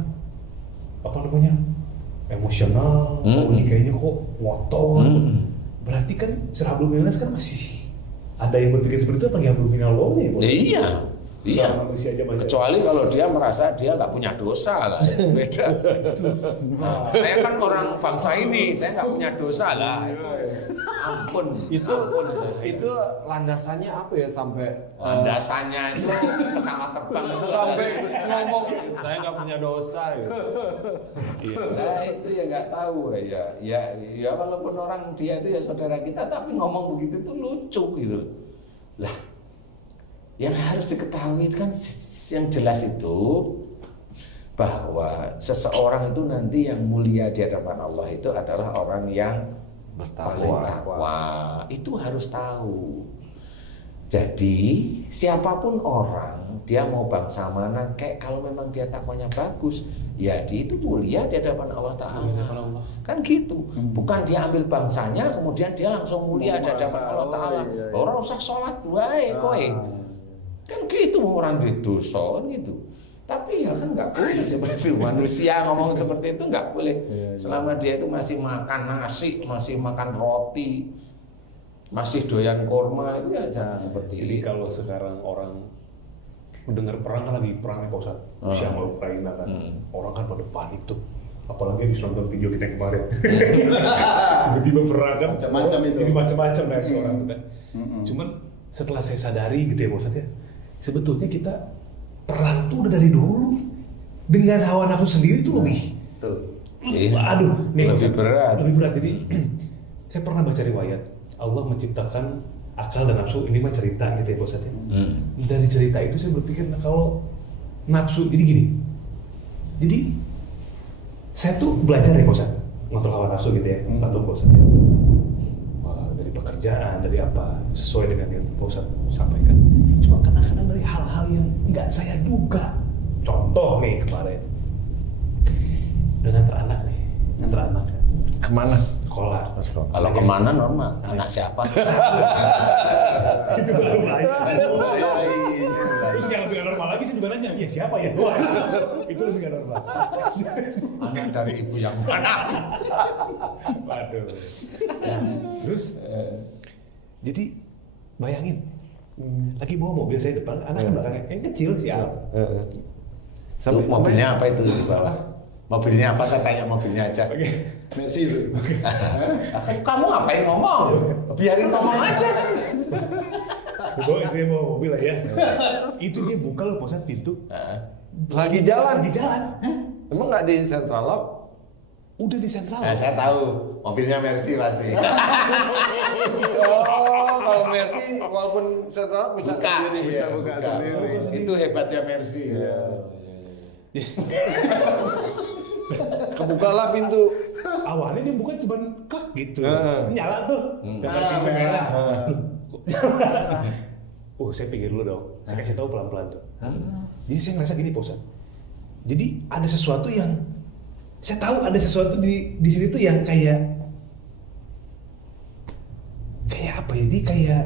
emosional, ini kayaknya kok ngotot. Berarti kan hablum minannas kan masih ada yang berpikir seperti itu, apa hablum minallahnya ya? Iya. Iya, aja kecuali kalau dia merasa dia nggak punya dosa lah, beda. Nah, saya kan orang bangsa ini, saya nggak punya dosa lah. Ampun, Itu landasannya apa ya sampai landasannya itu pesawat terbang itu sampai ngomong saya nggak punya dosa gitu. Nah, itu ya nggak tahu ya walaupun orang dia itu ya saudara kita tapi ngomong begitu tuh lucu gitu lah. Yang harus diketahui kan yang jelas itu bahwa seseorang itu nanti yang mulia di hadapan Allah itu adalah orang yang paling takwa. Itu harus tahu. Jadi siapapun orang, dia mau bangsa mana, kayak kalau memang dia takwanya bagus, ya dia itu mulia di hadapan Allah Ta'ala. Kan gitu. Bukan dia ambil bangsanya, kemudian dia langsung mulia di hadapan Allah Ta'ala. Orang usah sholat baik, kowe. Kan gitu orang duit dosa kan gitu. Tapi ya kan nggak boleh seperti itu. Manusia ngomong seperti itu nggak boleh. Selama dia itu masih makan nasi, masih makan roti, masih doyan kurma, itu ya jangan seperti Jadi itu. kalau sekarang orang mendengar perang kan lagi perang nih Pak Ustadz, Rusia sama Ukraina kan, orang kan pada panik tuh. Apalagi habis nonton video kita yang kemarin, tiba-tiba perang kan, Macam-macam itu. jadi macam-macam reaksi orang tuh kan. Cuman setelah saya sadari gitu ya Pak Ustadz ya, sebetulnya kita perang tuh udah dari dulu dengan hawa nafsu sendiri tuh lebih, aduh, nih Pak Lebih Ustadz, berat. lebih berat. Jadi saya pernah baca riwayat Allah menciptakan akal dan nafsu, ini mah cerita gitu ya Pak Ustadz ya. Dari cerita itu saya berpikir, nah kalau nafsu, jadi gini, jadi saya tuh belajar ya Pak Ustadz, ngontrol hawa nafsu gitu ya, atau Pak Ustadz ya. Wah, dari pekerjaan, dari apa, sesuai dengan yang Pak Ustadz sampaikan. Cuma kadang-kadang dari hal-hal yang nggak saya duga. Contoh nih kemarin, dengan anak nih, nganter anak Kemana? sekolah. Kalau kemana normal, anak siapa? Itu baru lain. Terus yang lebih normal lagi sih juga nanya, ya siapa ya? Wah, itu lebih gak normal. Anak dari ibu yang mana? Waduh. Terus, jadi bayangin, lagi bawa mobil saya depan, anak kan belakangnya, yang kecil sih Al. Itu mobilnya apa itu di bawah? Mobilnya apa? Saya tanya mobilnya aja. Mercy itu. Kamu ngapain ngomong? Biarin ngomong aja. Dia bawa mobil lah ya. Itu dia buka loh Pak Ustadz pintu. Lagi jalan. Lagi jalan. Emang nggak di Central Lock? Udah di sentral. Nah, saya tahu mobilnya Mercy pasti. Oh, kalau Mercy walaupun Central Lock bisa Buka, sendiri, bisa buka sendiri. Itu hebatnya Mercy. Kebukalah pintu. Awalnya dia bukan cuma klak gitu. Heeh. Nyala tuh. Dapat pintu merah. Saya pikir dulu dong. Saya kasih tahu pelan-pelan tuh. Jadi saya ngerasa gini Pak Ustadz. Jadi ada sesuatu yang saya tahu ada sesuatu di sini tuh yang kayak apa ya? Dia kayak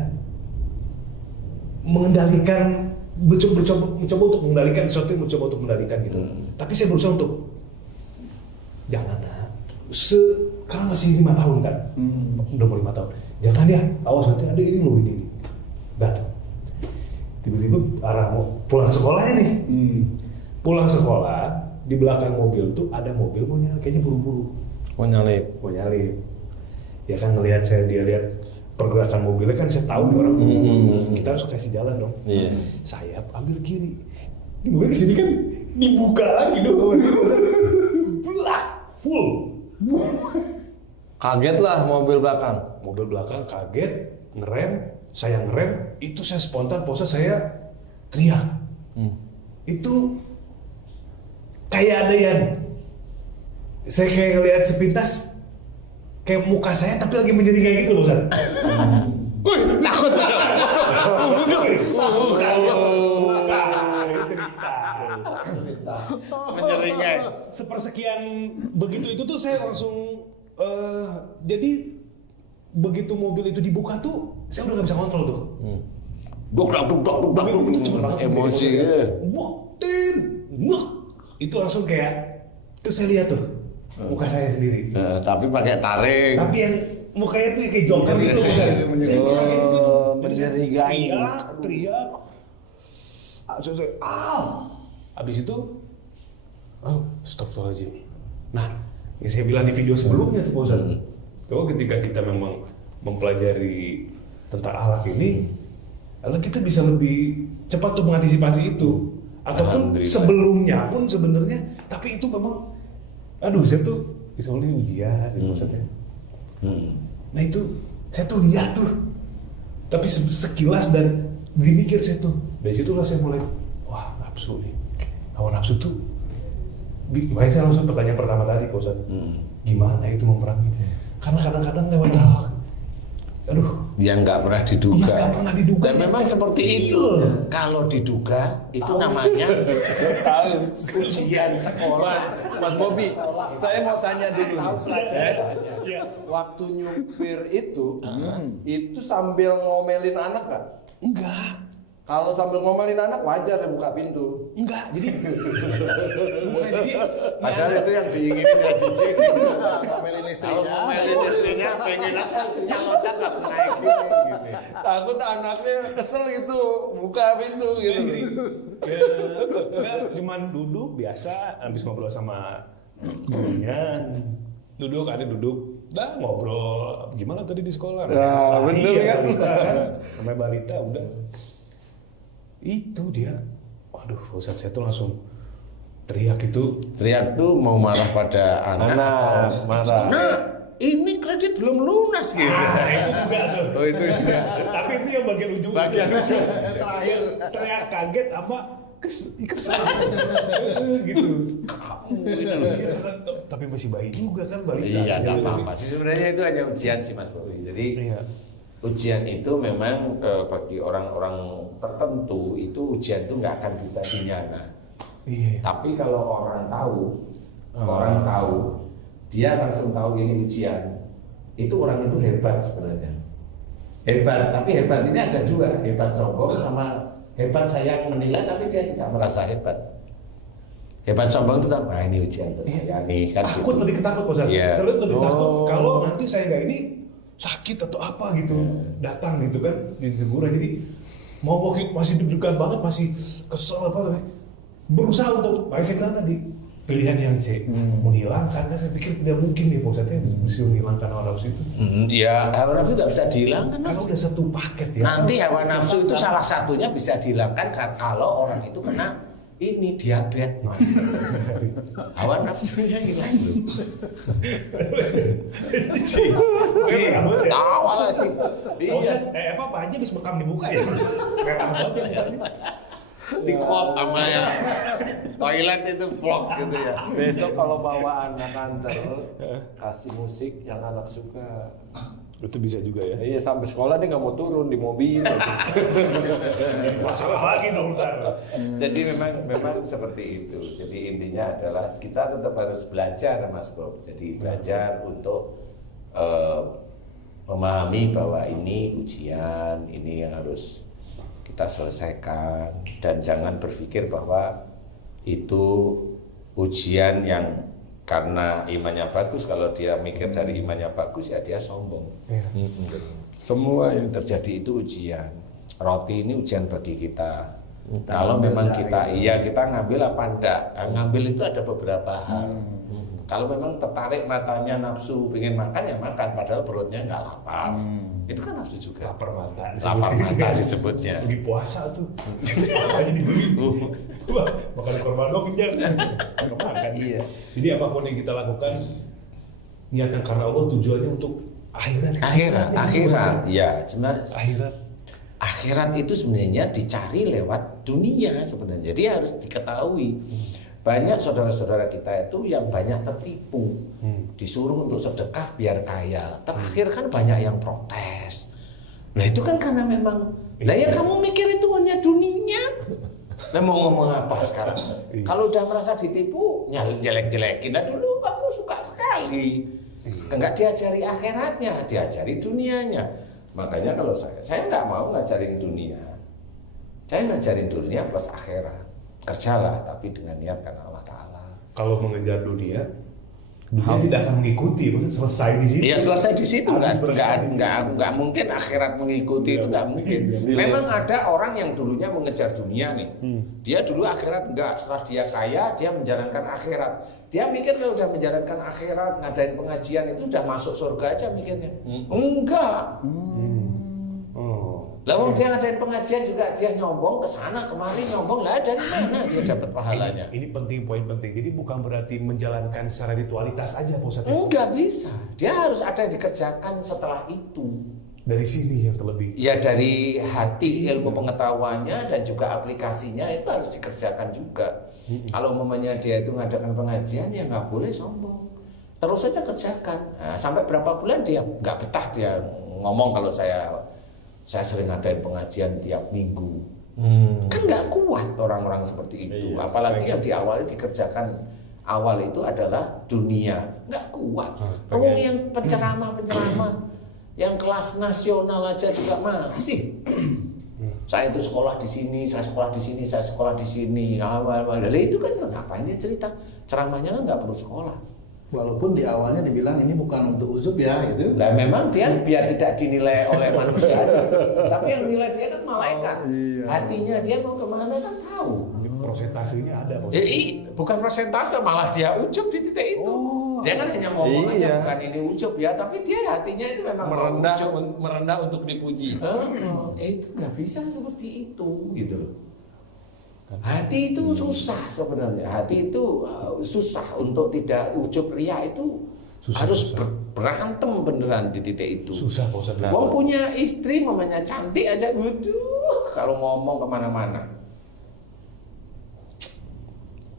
mengendalikan, mencoba untuk mengendalikan sesuatu yang mencoba untuk mengendalikan gitu. Tapi saya berusaha untuk jangan sekarang masih 5 tahun kan, udah mau 5 tahun. Jangan ya, awas nanti ada ini loh ini. Batu. Tiba-tiba arah mau pulang sekolahnya nih. Pulang sekolah di belakang mobil tuh ada mobil mau nyalip, kayaknya buru-buru. Mau nyalip. Mau nyalip. Ya kan ngelihat dia lihat pergerakan mobilnya kan saya tahu nih orang buru-buru. Kita harus kasih jalan dong. Iya. Saya ambil kiri. Di mobil kesini kan dibuka lagi dong. Belah full. Kaget lah mobil belakang. Mobil belakang kaget, ngerem, saya ngerem, itu saya spontan pose saya teriak. Itu kayak ada yang saya kayak ngelihat sepintas kayak muka saya tapi lagi menjadi kayak gitu loh Ustaz. Takut. Menyeringai. Sepersekian begitu itu tuh saya langsung jadi begitu mobil itu dibuka tuh saya udah nggak bisa kontrol tuh. Duk Itu cepet banget emosi. Waktin, itu langsung kayak terus saya lihat tuh muka saya sendiri. Tapi pakai taring. Tapi yang mukanya tuh kayak joker gitu Ustaz. Mencurigai. Teriak. Abis itu, astagfirullahaladzim. Nah, yang saya bilang di video sebelumnya tuh Pak Ustaz. Kalau ketika kita memang mempelajari tentang akhlak ini, lalu kita bisa lebih cepat tuh mengantisipasi itu. Ataupun sebelumnya pun sebenarnya, tapi itu memang, saya tuh itu oleh ujian, gitu maksudnya. Nah itu, saya tuh lihat tuh, tapi sekilas dan dimikir saya tuh. Dari situlah saya mulai, wah nafsu nih, hawa nafsu tuh. Makanya saya langsung pertanyaan pertama tadi, Pak Ustadz, gimana itu memerangi? Karena kadang-kadang lewat hal Aduh, yang nggak pernah diduga. Iya, nggak pernah diduga. Dan memang seperti itu. Kalau diduga itu namanya ujian sekolah. Mas Bobi, saya mau tanya dulu nih. Iya. Waktu nyupir itu sambil ngomelin anak nggak? Enggak. Kalau sambil ngomelin anak wajar ya buka pintu. Enggak, jadi bukan jadi Padahal itu yang diinginin ya Cici. Ngomelin Kalau istrinya. ngomelin istrinya pengen aja istrinya loncat nggak naik gini. Takut anaknya kesel gitu, buka pintu gitu. enggak, cuman duduk biasa habis ngobrol sama gurunya. Duduk, dah ngobrol. Gimana tadi di sekolah? Ya, bener iya, kan? balita kan. Namanya balita udah. Itu dia. Waduh, Ustadz saya tuh langsung teriak itu. Teriak tuh mau marah pada anak atau marah. Nah, ini kredit belum lunas gitu. Itu juga tuh. Oh itu juga. Tapi itu yang bagian ujung. Bagian ujung. Terakhir teriak kaget sama kesel gitu. Kamu gitu loh. Iya, kan. Tapi masih bayi juga kan balita. Iya, nggak apa-apa sih sebenarnya itu hanya ujian sih Mas Bobi. Jadi Iya. ujian itu memang bagi orang-orang tertentu itu ujian itu nggak akan bisa dinyana. Iya. Tapi kalau orang tahu, dia langsung tahu ini ujian. Itu orang itu hebat sebenarnya. Hebat, tapi hebat ini ada dua, hebat sombong sama hebat saya menilai tapi dia tidak merasa hebat. Hebat sombong itu tak, ini ujian untuk saya nih kan. Takut, gitu. lebih ketakut Pak Ustadz. Iya. Saya lebih takut kalau nanti saya nggak ini sakit atau apa gitu datang gitu kan di teguran. Jadi mau masih deg-degan banget, masih kesel apa namanya, berusaha untuk, makanya saya bilang tadi pilihan yang C menghilangkan, kan saya pikir tidak mungkin nih Pak Ustadz bisa menghilangkan hawa nafsu itu. Ya hawa nafsu tidak bisa dihilangkan. Kalau udah satu paket ya. Nanti hawa nafsu itu salah satunya bisa dihilangkan kalau orang itu kena ini diabetes Mas. Hawa nafsunya hilang loh. Tawa lagi. Iya. Apa aja bisa bekam dibuka ya. Merah banget ya. Dikop sama ya toilet itu vlog gitu ya. Besok kalau bawa anak antar, kasih musik yang anak suka. Itu bisa juga ya. Iya, sampai sekolah dia nggak mau turun di mobil. Masalah lagi dong ntar. Jadi memang seperti itu. Jadi intinya adalah kita tetap harus belajar Mas Bob. Jadi belajar untuk memahami bahwa ini ujian, ini yang harus kita selesaikan, dan jangan berpikir bahwa itu ujian yang karena imannya bagus. Kalau dia mikir dari imannya bagus ya dia sombong. Iya. Semua yang terjadi itu ujian. Roti ini ujian bagi kita. Kalau memang kita kita ngambil apa enggak? Ngambil itu ada beberapa hal. Kalau memang tertarik matanya nafsu pengen makan ya makan, padahal perutnya nggak lapar. Itu kan nafsu juga. Lapar mata. Lapar mata disebutnya. Lagi puasa tuh. Makanya dibeli. Makan korban dong kejar. Makan. Iya. Jadi apapun yang kita lakukan niatkan karena Allah, tujuannya untuk akhirat. Akhirat. Ya, sebenarnya Akhirat itu sebenarnya dicari lewat dunia sebenarnya. Jadi harus diketahui. Banyak saudara-saudara kita itu yang banyak tertipu. Disuruh untuk sedekah biar kaya. Terakhir kan banyak yang protes. Nah itu kan karena memang, lah ya kamu mikir itu hanya dunia. Nah mau ngomong apa sekarang? Kalau udah merasa ditipu, jelek-jelekin. Nah dulu kamu suka sekali. Enggak diajari akhiratnya, diajari dunianya. Makanya kalau saya nggak mau ngajarin dunia. Saya ngajarin dunia plus akhirat. Kerjalah, tapi dengan niat karena Allah Ta'ala. kalau mengejar dunia tidak akan mengikuti, maksudnya selesai di situ. Iya selesai di situ, nggak mungkin akhirat mengikuti, itu nggak mungkin. Memang ada orang yang dulunya mengejar dunia nih, dia dulu akhirat enggak, setelah dia kaya dia menjalankan akhirat. Dia mikir kalau udah menjalankan akhirat, ngadain pengajian itu udah masuk surga aja mikirnya. Enggak. Lah wong dia ngadain pengajian juga dia nyombong ke sana kemari nyombong, lah dari mana dia dapat pahalanya? Ini penting, poin penting. Jadi bukan berarti menjalankan secara ritualitas aja Pak Ustadz. Enggak bisa. Dia harus ada yang dikerjakan setelah itu. Dari sini yang terlebih. Ya dari hati ilmu pengetahuannya dan juga aplikasinya itu harus dikerjakan juga. Kalau umpamanya dia itu ngadakan pengajian ya nggak boleh sombong. Terus saja kerjakan. Nah, sampai berapa bulan dia nggak betah dia ngomong kalau saya sering ngadain pengajian tiap minggu. Kan nggak kuat orang-orang seperti itu. Iya, Apalagi yang diawali dikerjakan awal itu adalah dunia, nggak kuat. Ngomong yang penceramah yang kelas nasional aja juga masih. Saya itu sekolah di sini, saya sekolah di sini, saya sekolah di sini. Awal-awal itu kan ngapain dia cerita? Ceramahnya kan nggak perlu sekolah. Walaupun di awalnya dibilang ini bukan untuk uzub ya gitu. Nah memang dia biar tidak dinilai oleh manusia aja. Tapi yang nilai dia kan malaikat. Hatinya dia mau kemana kan tahu. Ini prosentasenya ada, Pak. Bukan persentase, malah dia ujub di titik itu. Dia kan hanya ngomong aja, bukan ini ujub ya, tapi dia hatinya itu memang merendah untuk dipuji. Itu nggak bisa seperti itu, gitu loh. Hati itu susah sebenarnya. Hati itu susah untuk tidak ujub ria itu harus berantem beneran di titik itu. Susah Pak Ustadz. Wong punya istri mamanya cantik aja, waduh, kalau ngomong kemana-mana.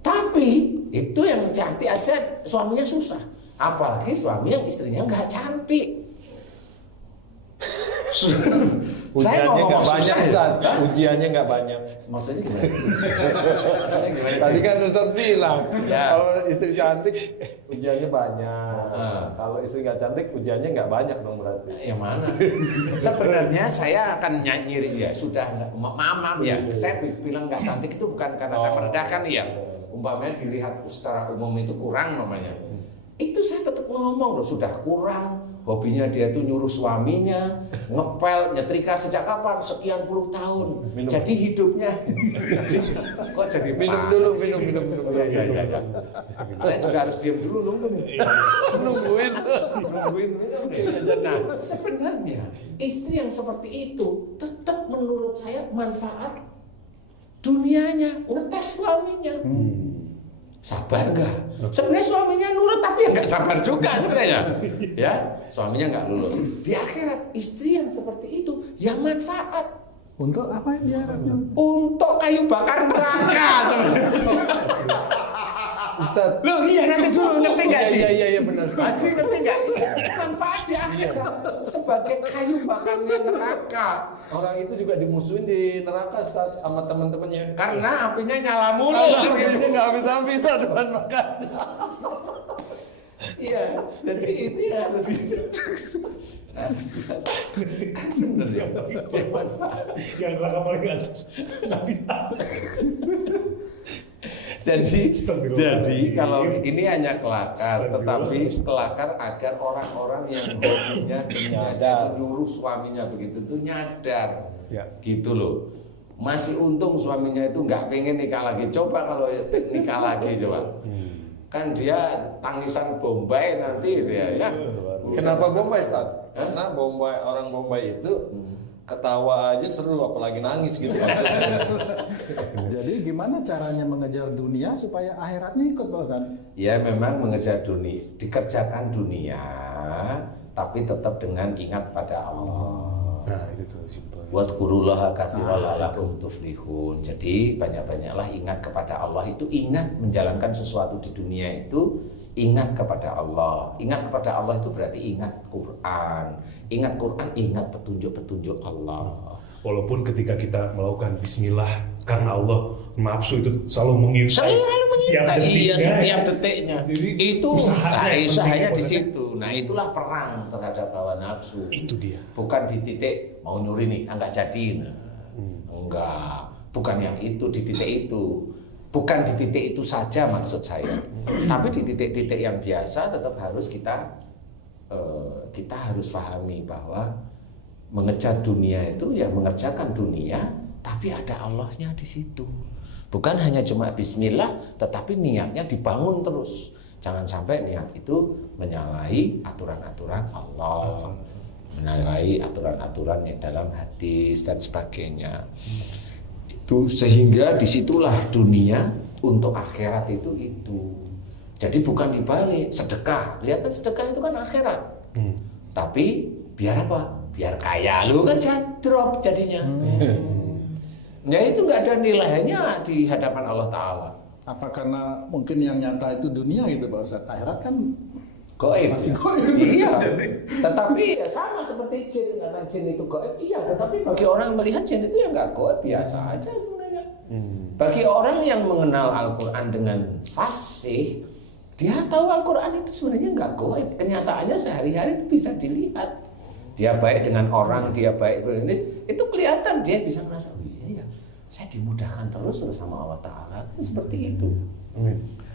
Tapi itu yang cantik aja suaminya susah. Apalagi suami yang istrinya nggak cantik. Ujiannya nggak banyak, Ustaz. Ujiannya nggak banyak. Maksudnya gimana? Tadi kan Ustaz bilang, Ya. kalau istri cantik ujiannya banyak. Kalau istri nggak cantik ujiannya nggak banyak dong berarti. Yang mana? Sebenarnya saya akan nyanyir ya, sudah maaf ya. Saya bilang nggak cantik itu bukan karena saya merendahkan ya. Umpamanya dilihat secara umum itu kurang namanya. Itu saya tetap ngomong loh, sudah kurang. Hobinya dia tuh nyuruh suaminya ngepel, nyetrika sejak kapan? Sekian puluh tahun. Minum. Jadi hidupnya kok jadi Minum panas dulu, sih? minum. Ya. Saya juga harus diam dulu nungguin. Nah, sebenarnya istri yang seperti itu tetap menurut saya manfaat dunianya, ngetes suaminya. Sabar nggak? Sebenarnya suaminya nurut tapi ya nggak sabar juga sebenarnya. Ya, suaminya nggak lulus. Di akhirat istri yang seperti itu yang manfaat. Untuk apa yang diharapnya? Untuk kayu bakar neraka sebenarnya. Ustaz. Loh iya nanti dulu ngerti nggak Ci? Iya benar. Haji ngerti nggak? Manfaat di akhirat sebagai kayu bakarnya neraka. Orang itu juga dimusuhin di neraka, Ustaz, sama teman-temannya. Karena apinya nyala mulu. Akhirnya nggak habis-habis teman makan. Iya, jadi ini harus gitu. Kan bener ya, dia manfaat. Yang neraka paling atas nggak bisa. Jadi kalau ini hanya kelakar, tetapi kelakar agar orang-orang yang hobinya nyadar, nyuruh suaminya begitu tuh nyadar, gitu loh. Masih untung suaminya itu nggak pengen nikah lagi. Coba kalau nikah lagi coba, kan dia tangisan Bombay nanti dia ya. Kenapa Bombay, Ustaz? Karena orang Bombay itu ketawa aja seru, apalagi nangis gitu. Jadi gimana caranya mengejar dunia supaya akhiratnya ikut, Pak Ustaz? Ya memang mengejar dunia, dikerjakan dunia, tapi tetap dengan ingat pada Allah. Nah itu tuh simpel. Wadkurullaha katsiran la'allakum tuflihun. Jadi banyak-banyaklah ingat kepada Allah. Itu ingat menjalankan sesuatu di dunia itu ingat kepada Allah. Ingat kepada Allah itu berarti ingat Quran. Ingat Quran, ingat petunjuk-petunjuk Allah. Walaupun ketika kita melakukan bismillah karena Allah nafsu itu selalu mengintai. Setiap detiknya. Itu usahanya di situ. situ. Nah, itulah perang terhadap hawa nafsu. Itu dia. Bukan di titik mau nyuri nih, enggak jadi. Enggak, bukan yang itu di titik itu. Bukan di titik itu saja maksud saya. Tapi di titik-titik yang biasa tetap harus kita harus pahami bahwa mengejar dunia itu ya mengerjakan dunia, tapi ada Allahnya di situ. Bukan hanya cuma bismillah, tetapi niatnya dibangun terus. Jangan sampai niat itu menyalahi aturan-aturan Allah, menyalahi aturan-aturan yang dalam hadis dan sebagainya. Itu sehingga disitulah dunia untuk akhirat itu. Jadi bukan dibalik sedekah. Lihat kan sedekah itu kan akhirat. Tapi biar apa? Biar kaya lu kan drop jadinya. Ya itu nggak ada nilainya di hadapan Allah Ta'ala. Apa karena mungkin yang nyata itu dunia gitu, Pak Ustaz? Akhirat kan Gaib. Masih Ya. gaib. Iya. Tetapi ya sama seperti jin, kata jin itu gaib. Iya, tetapi bagi orang yang melihat jin itu ya nggak gaib, biasa aja sebenarnya. Bagi orang yang mengenal Al-Quran dengan fasih, dia tahu Al-Quran itu sebenarnya nggak gaib. Kenyataannya sehari-hari itu bisa dilihat. Dia baik dengan orang, dia baik dengan ini, itu kelihatan, dia bisa merasa, oh iya ya, saya dimudahkan terus sama Allah Ta'ala. Kan seperti itu.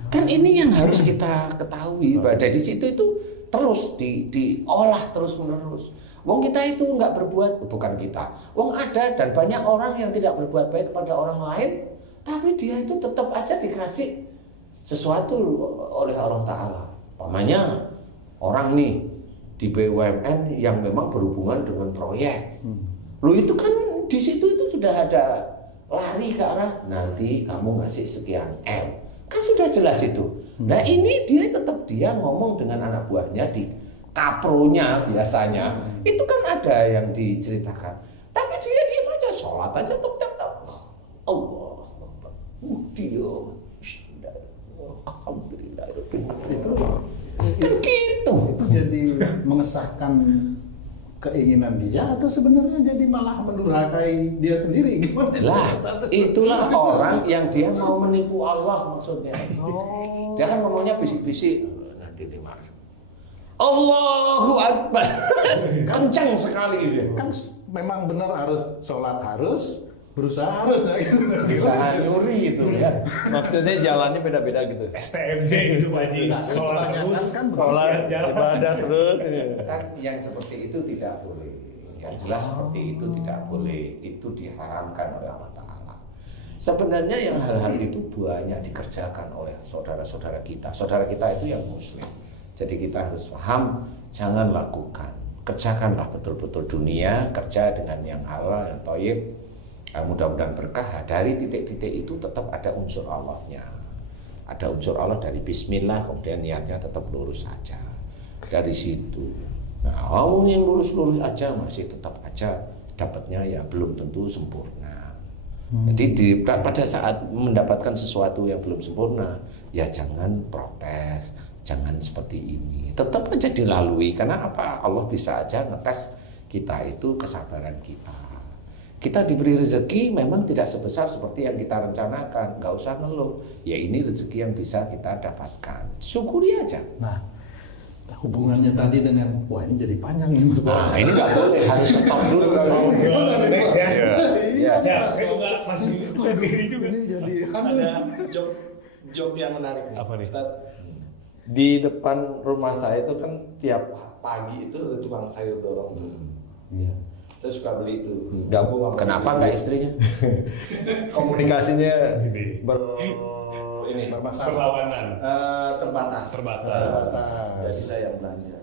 Kan ini yang harus kita ketahui, bahwa dari situ itu terus diolah terus menerus. Wong kita itu nggak berbuat, bukan kita. Wong ada dan banyak orang yang tidak berbuat baik kepada orang lain, tapi dia itu tetap aja dikasih sesuatu oleh Allah Ta'ala. Umpamanya orang nih di BUMN yang memang berhubungan dengan proyek. Lu itu kan di situ itu sudah ada lari ke arah nanti kamu ngasih sekian M. Kan sudah jelas itu. Nah ini dia tetap dia ngomong dengan anak buahnya di kapronya biasanya. Itu kan ada yang diceritakan. Tapi dia diam aja, sholat aja tok. Allah. Dia. Alhamdulillah. Itu Kan gitu. itu jadi mengesahkan keinginan dia atau sebenarnya jadi malah mendurhakai dia sendiri, gimana? Lah, itulah orang yang dia mau menipu Allah maksudnya. Dia kan ngomongnya bisik-bisik, nanti dimar. Allahu Akbar. Kencang sekali dia. Kan memang benar harus sholat, harus berusaha, harus Bisa nyuri itu ya. Maksudnya jalannya beda-beda gitu. STMJ itu Pak Haji. Nah, Sholat kebanyakan terus, kan sholat jalan. ibadah terus. Kan yang seperti itu tidak boleh. Yang jelas seperti itu tidak boleh. Itu diharamkan oleh Allah Ta'ala. Sebenarnya yang hal-hal itu banyak dikerjakan oleh saudara-saudara kita. Saudara kita itu yang muslim. Jadi kita harus paham, jangan lakukan. Kerjakanlah betul-betul dunia, kerja dengan yang halal, yang thayyib. Mudah-mudahan berkah. Dari titik-titik itu tetap ada unsur Allahnya. Ada unsur Allah dari bismillah, kemudian niatnya tetap lurus saja. Dari situ. Nah, orang yang lurus-lurus aja masih tetap aja dapatnya ya belum tentu sempurna. Jadi pada saat mendapatkan sesuatu yang belum sempurna, ya jangan protes, jangan seperti ini. Tetap aja dilalui, karena apa? Allah bisa aja ngetes kita itu kesabaran kita. Kita diberi rezeki memang tidak sebesar seperti yang kita rencanakan, nggak usah ngeluh. Ya ini rezeki yang bisa kita dapatkan, syukuri aja. Nah, hubungannya tadi dengan, wah ini jadi panjang nih. Nah ini nggak boleh, harus stop dulu. Next ya. Iya. Saya juga masih berdiri juga. Ini jadi Ada job yang menarik nih. Apa nih? Ustaz, di depan rumah saya itu kan tiap pagi itu ada tukang sayur dorong tuh. Iya. Saya suka beli itu. Gabung sama Kenapa nggak istrinya? komunikasinya ini Perlawanan. terbatas. Jadi saya yang belanja.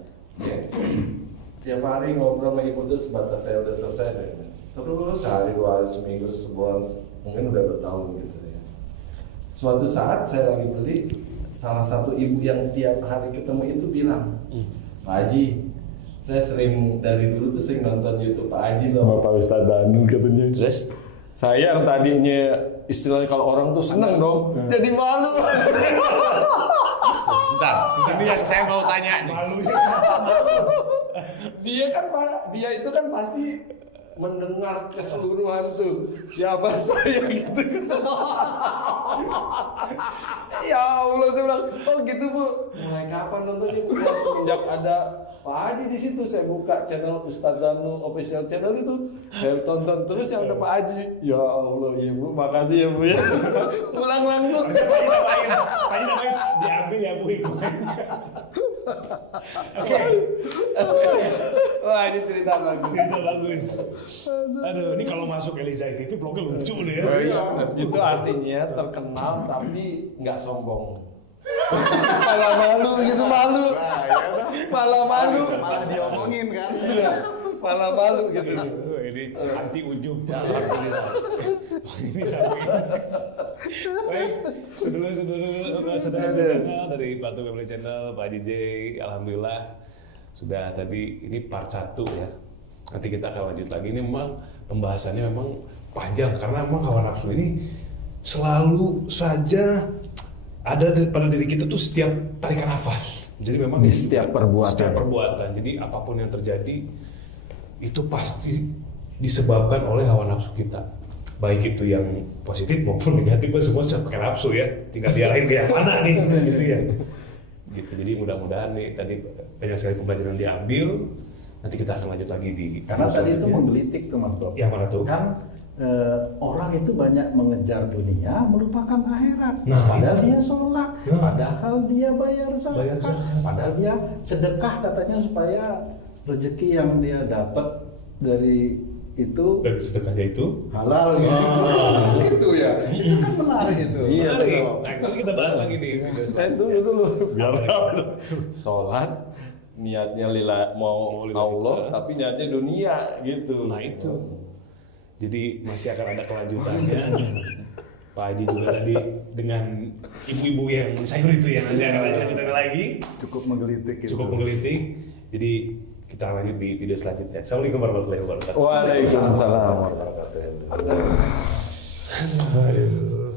Tiap hari ngobrol sama ibu tuh sebatas saya udah selesai saya. Terus sehari, 2 hari, seminggu, sebulan, mungkin udah bertahun gitu ya. Suatu saat saya lagi beli, salah satu ibu yang tiap hari ketemu itu bilang, Pak Haji, saya sering dari dulu tuh sering nonton YouTube Pak Haji loh sama Pak Ustadz Danu katanya. Terus? Saya yang tadinya istilahnya kalau orang tuh seneng dong, jadi malu. Bentar, ini yang saya mau tanya nih. Malu. Dia itu kan pasti mendengar keseluruhan tuh siapa saya gitu. Ya Allah, saya bilang, oh gitu Bu. Mulai kapan nontonnya Bu? Semenjak ada Pak Haji di situ, saya buka channel Ustadz Danu official channel itu, saya tonton terus yang ada Pak Haji. Ya Allah, ya Bu, makasih ya Bu ya. Pulang langsung. Pak Haji namanya diambil ya Bu. Oke. Wah ini cerita bagus. Itu bagus. Aduh, ini kalau masuk Eliza TV vlognya lucu nih ya. Itu artinya terkenal tapi nggak sombong. Malah malu gitu, malu. Malah malu. malah diomongin kan. Iya, malah malu gitu. Ini anti ujub. Ini sampai. Baik, saudara channel dari Batu Family Channel, Pak DJ, alhamdulillah sudah tadi ini part 1 ya. Nanti kita akan lanjut lagi. Ini memang pembahasannya memang panjang karena memang hawa nafsu ini selalu saja ada pada diri kita tuh setiap tarikan nafas. Jadi memang Di setiap perbuatan. Setiap perbuatan. Jadi apapun yang terjadi itu pasti disebabkan oleh hawa nafsu kita. Baik itu yang positif maupun negatif, semua pakai nafsu ya. Tinggal diarahin ke yang mana nih, gitu ya. Gitu. Jadi mudah-mudahan nih tadi banyak sekali pembelajaran diambil. Nanti kita akan lanjut lagi di Karena tadi itu menggelitik tuh Mas Bob. Yang mana tuh? Kan orang itu banyak mengejar dunia melupakan akhirat. Nah, Padahal itu. dia sholat, padahal dia bayar Bayar zakat, zakat. padahal dia sedekah katanya supaya rezeki yang dia dapat dari itu Dan sedekahnya itu halal gitu. Gitu ya. Itu kan menarik itu. Iya, menarik. betul. Nah, nanti kita bahas lagi nih. Dulu biar Apa sholat niatnya lila mau lillahi Allah ta'ala. tapi niatnya dunia gitu. Nah itu. Jadi masih akan ada kelanjutannya. Pak Haji juga tadi dengan ibu-ibu yang sayur itu yang nanti akan lanjutannya lagi. Cukup menggelitik gitu. Cukup menggelitik. Jadi kita lanjut di video selanjutnya. Assalamualaikum warahmatullahi wabarakatuh. Waalaikumsalam. warahmatullahi wabarakatuh. Aduh.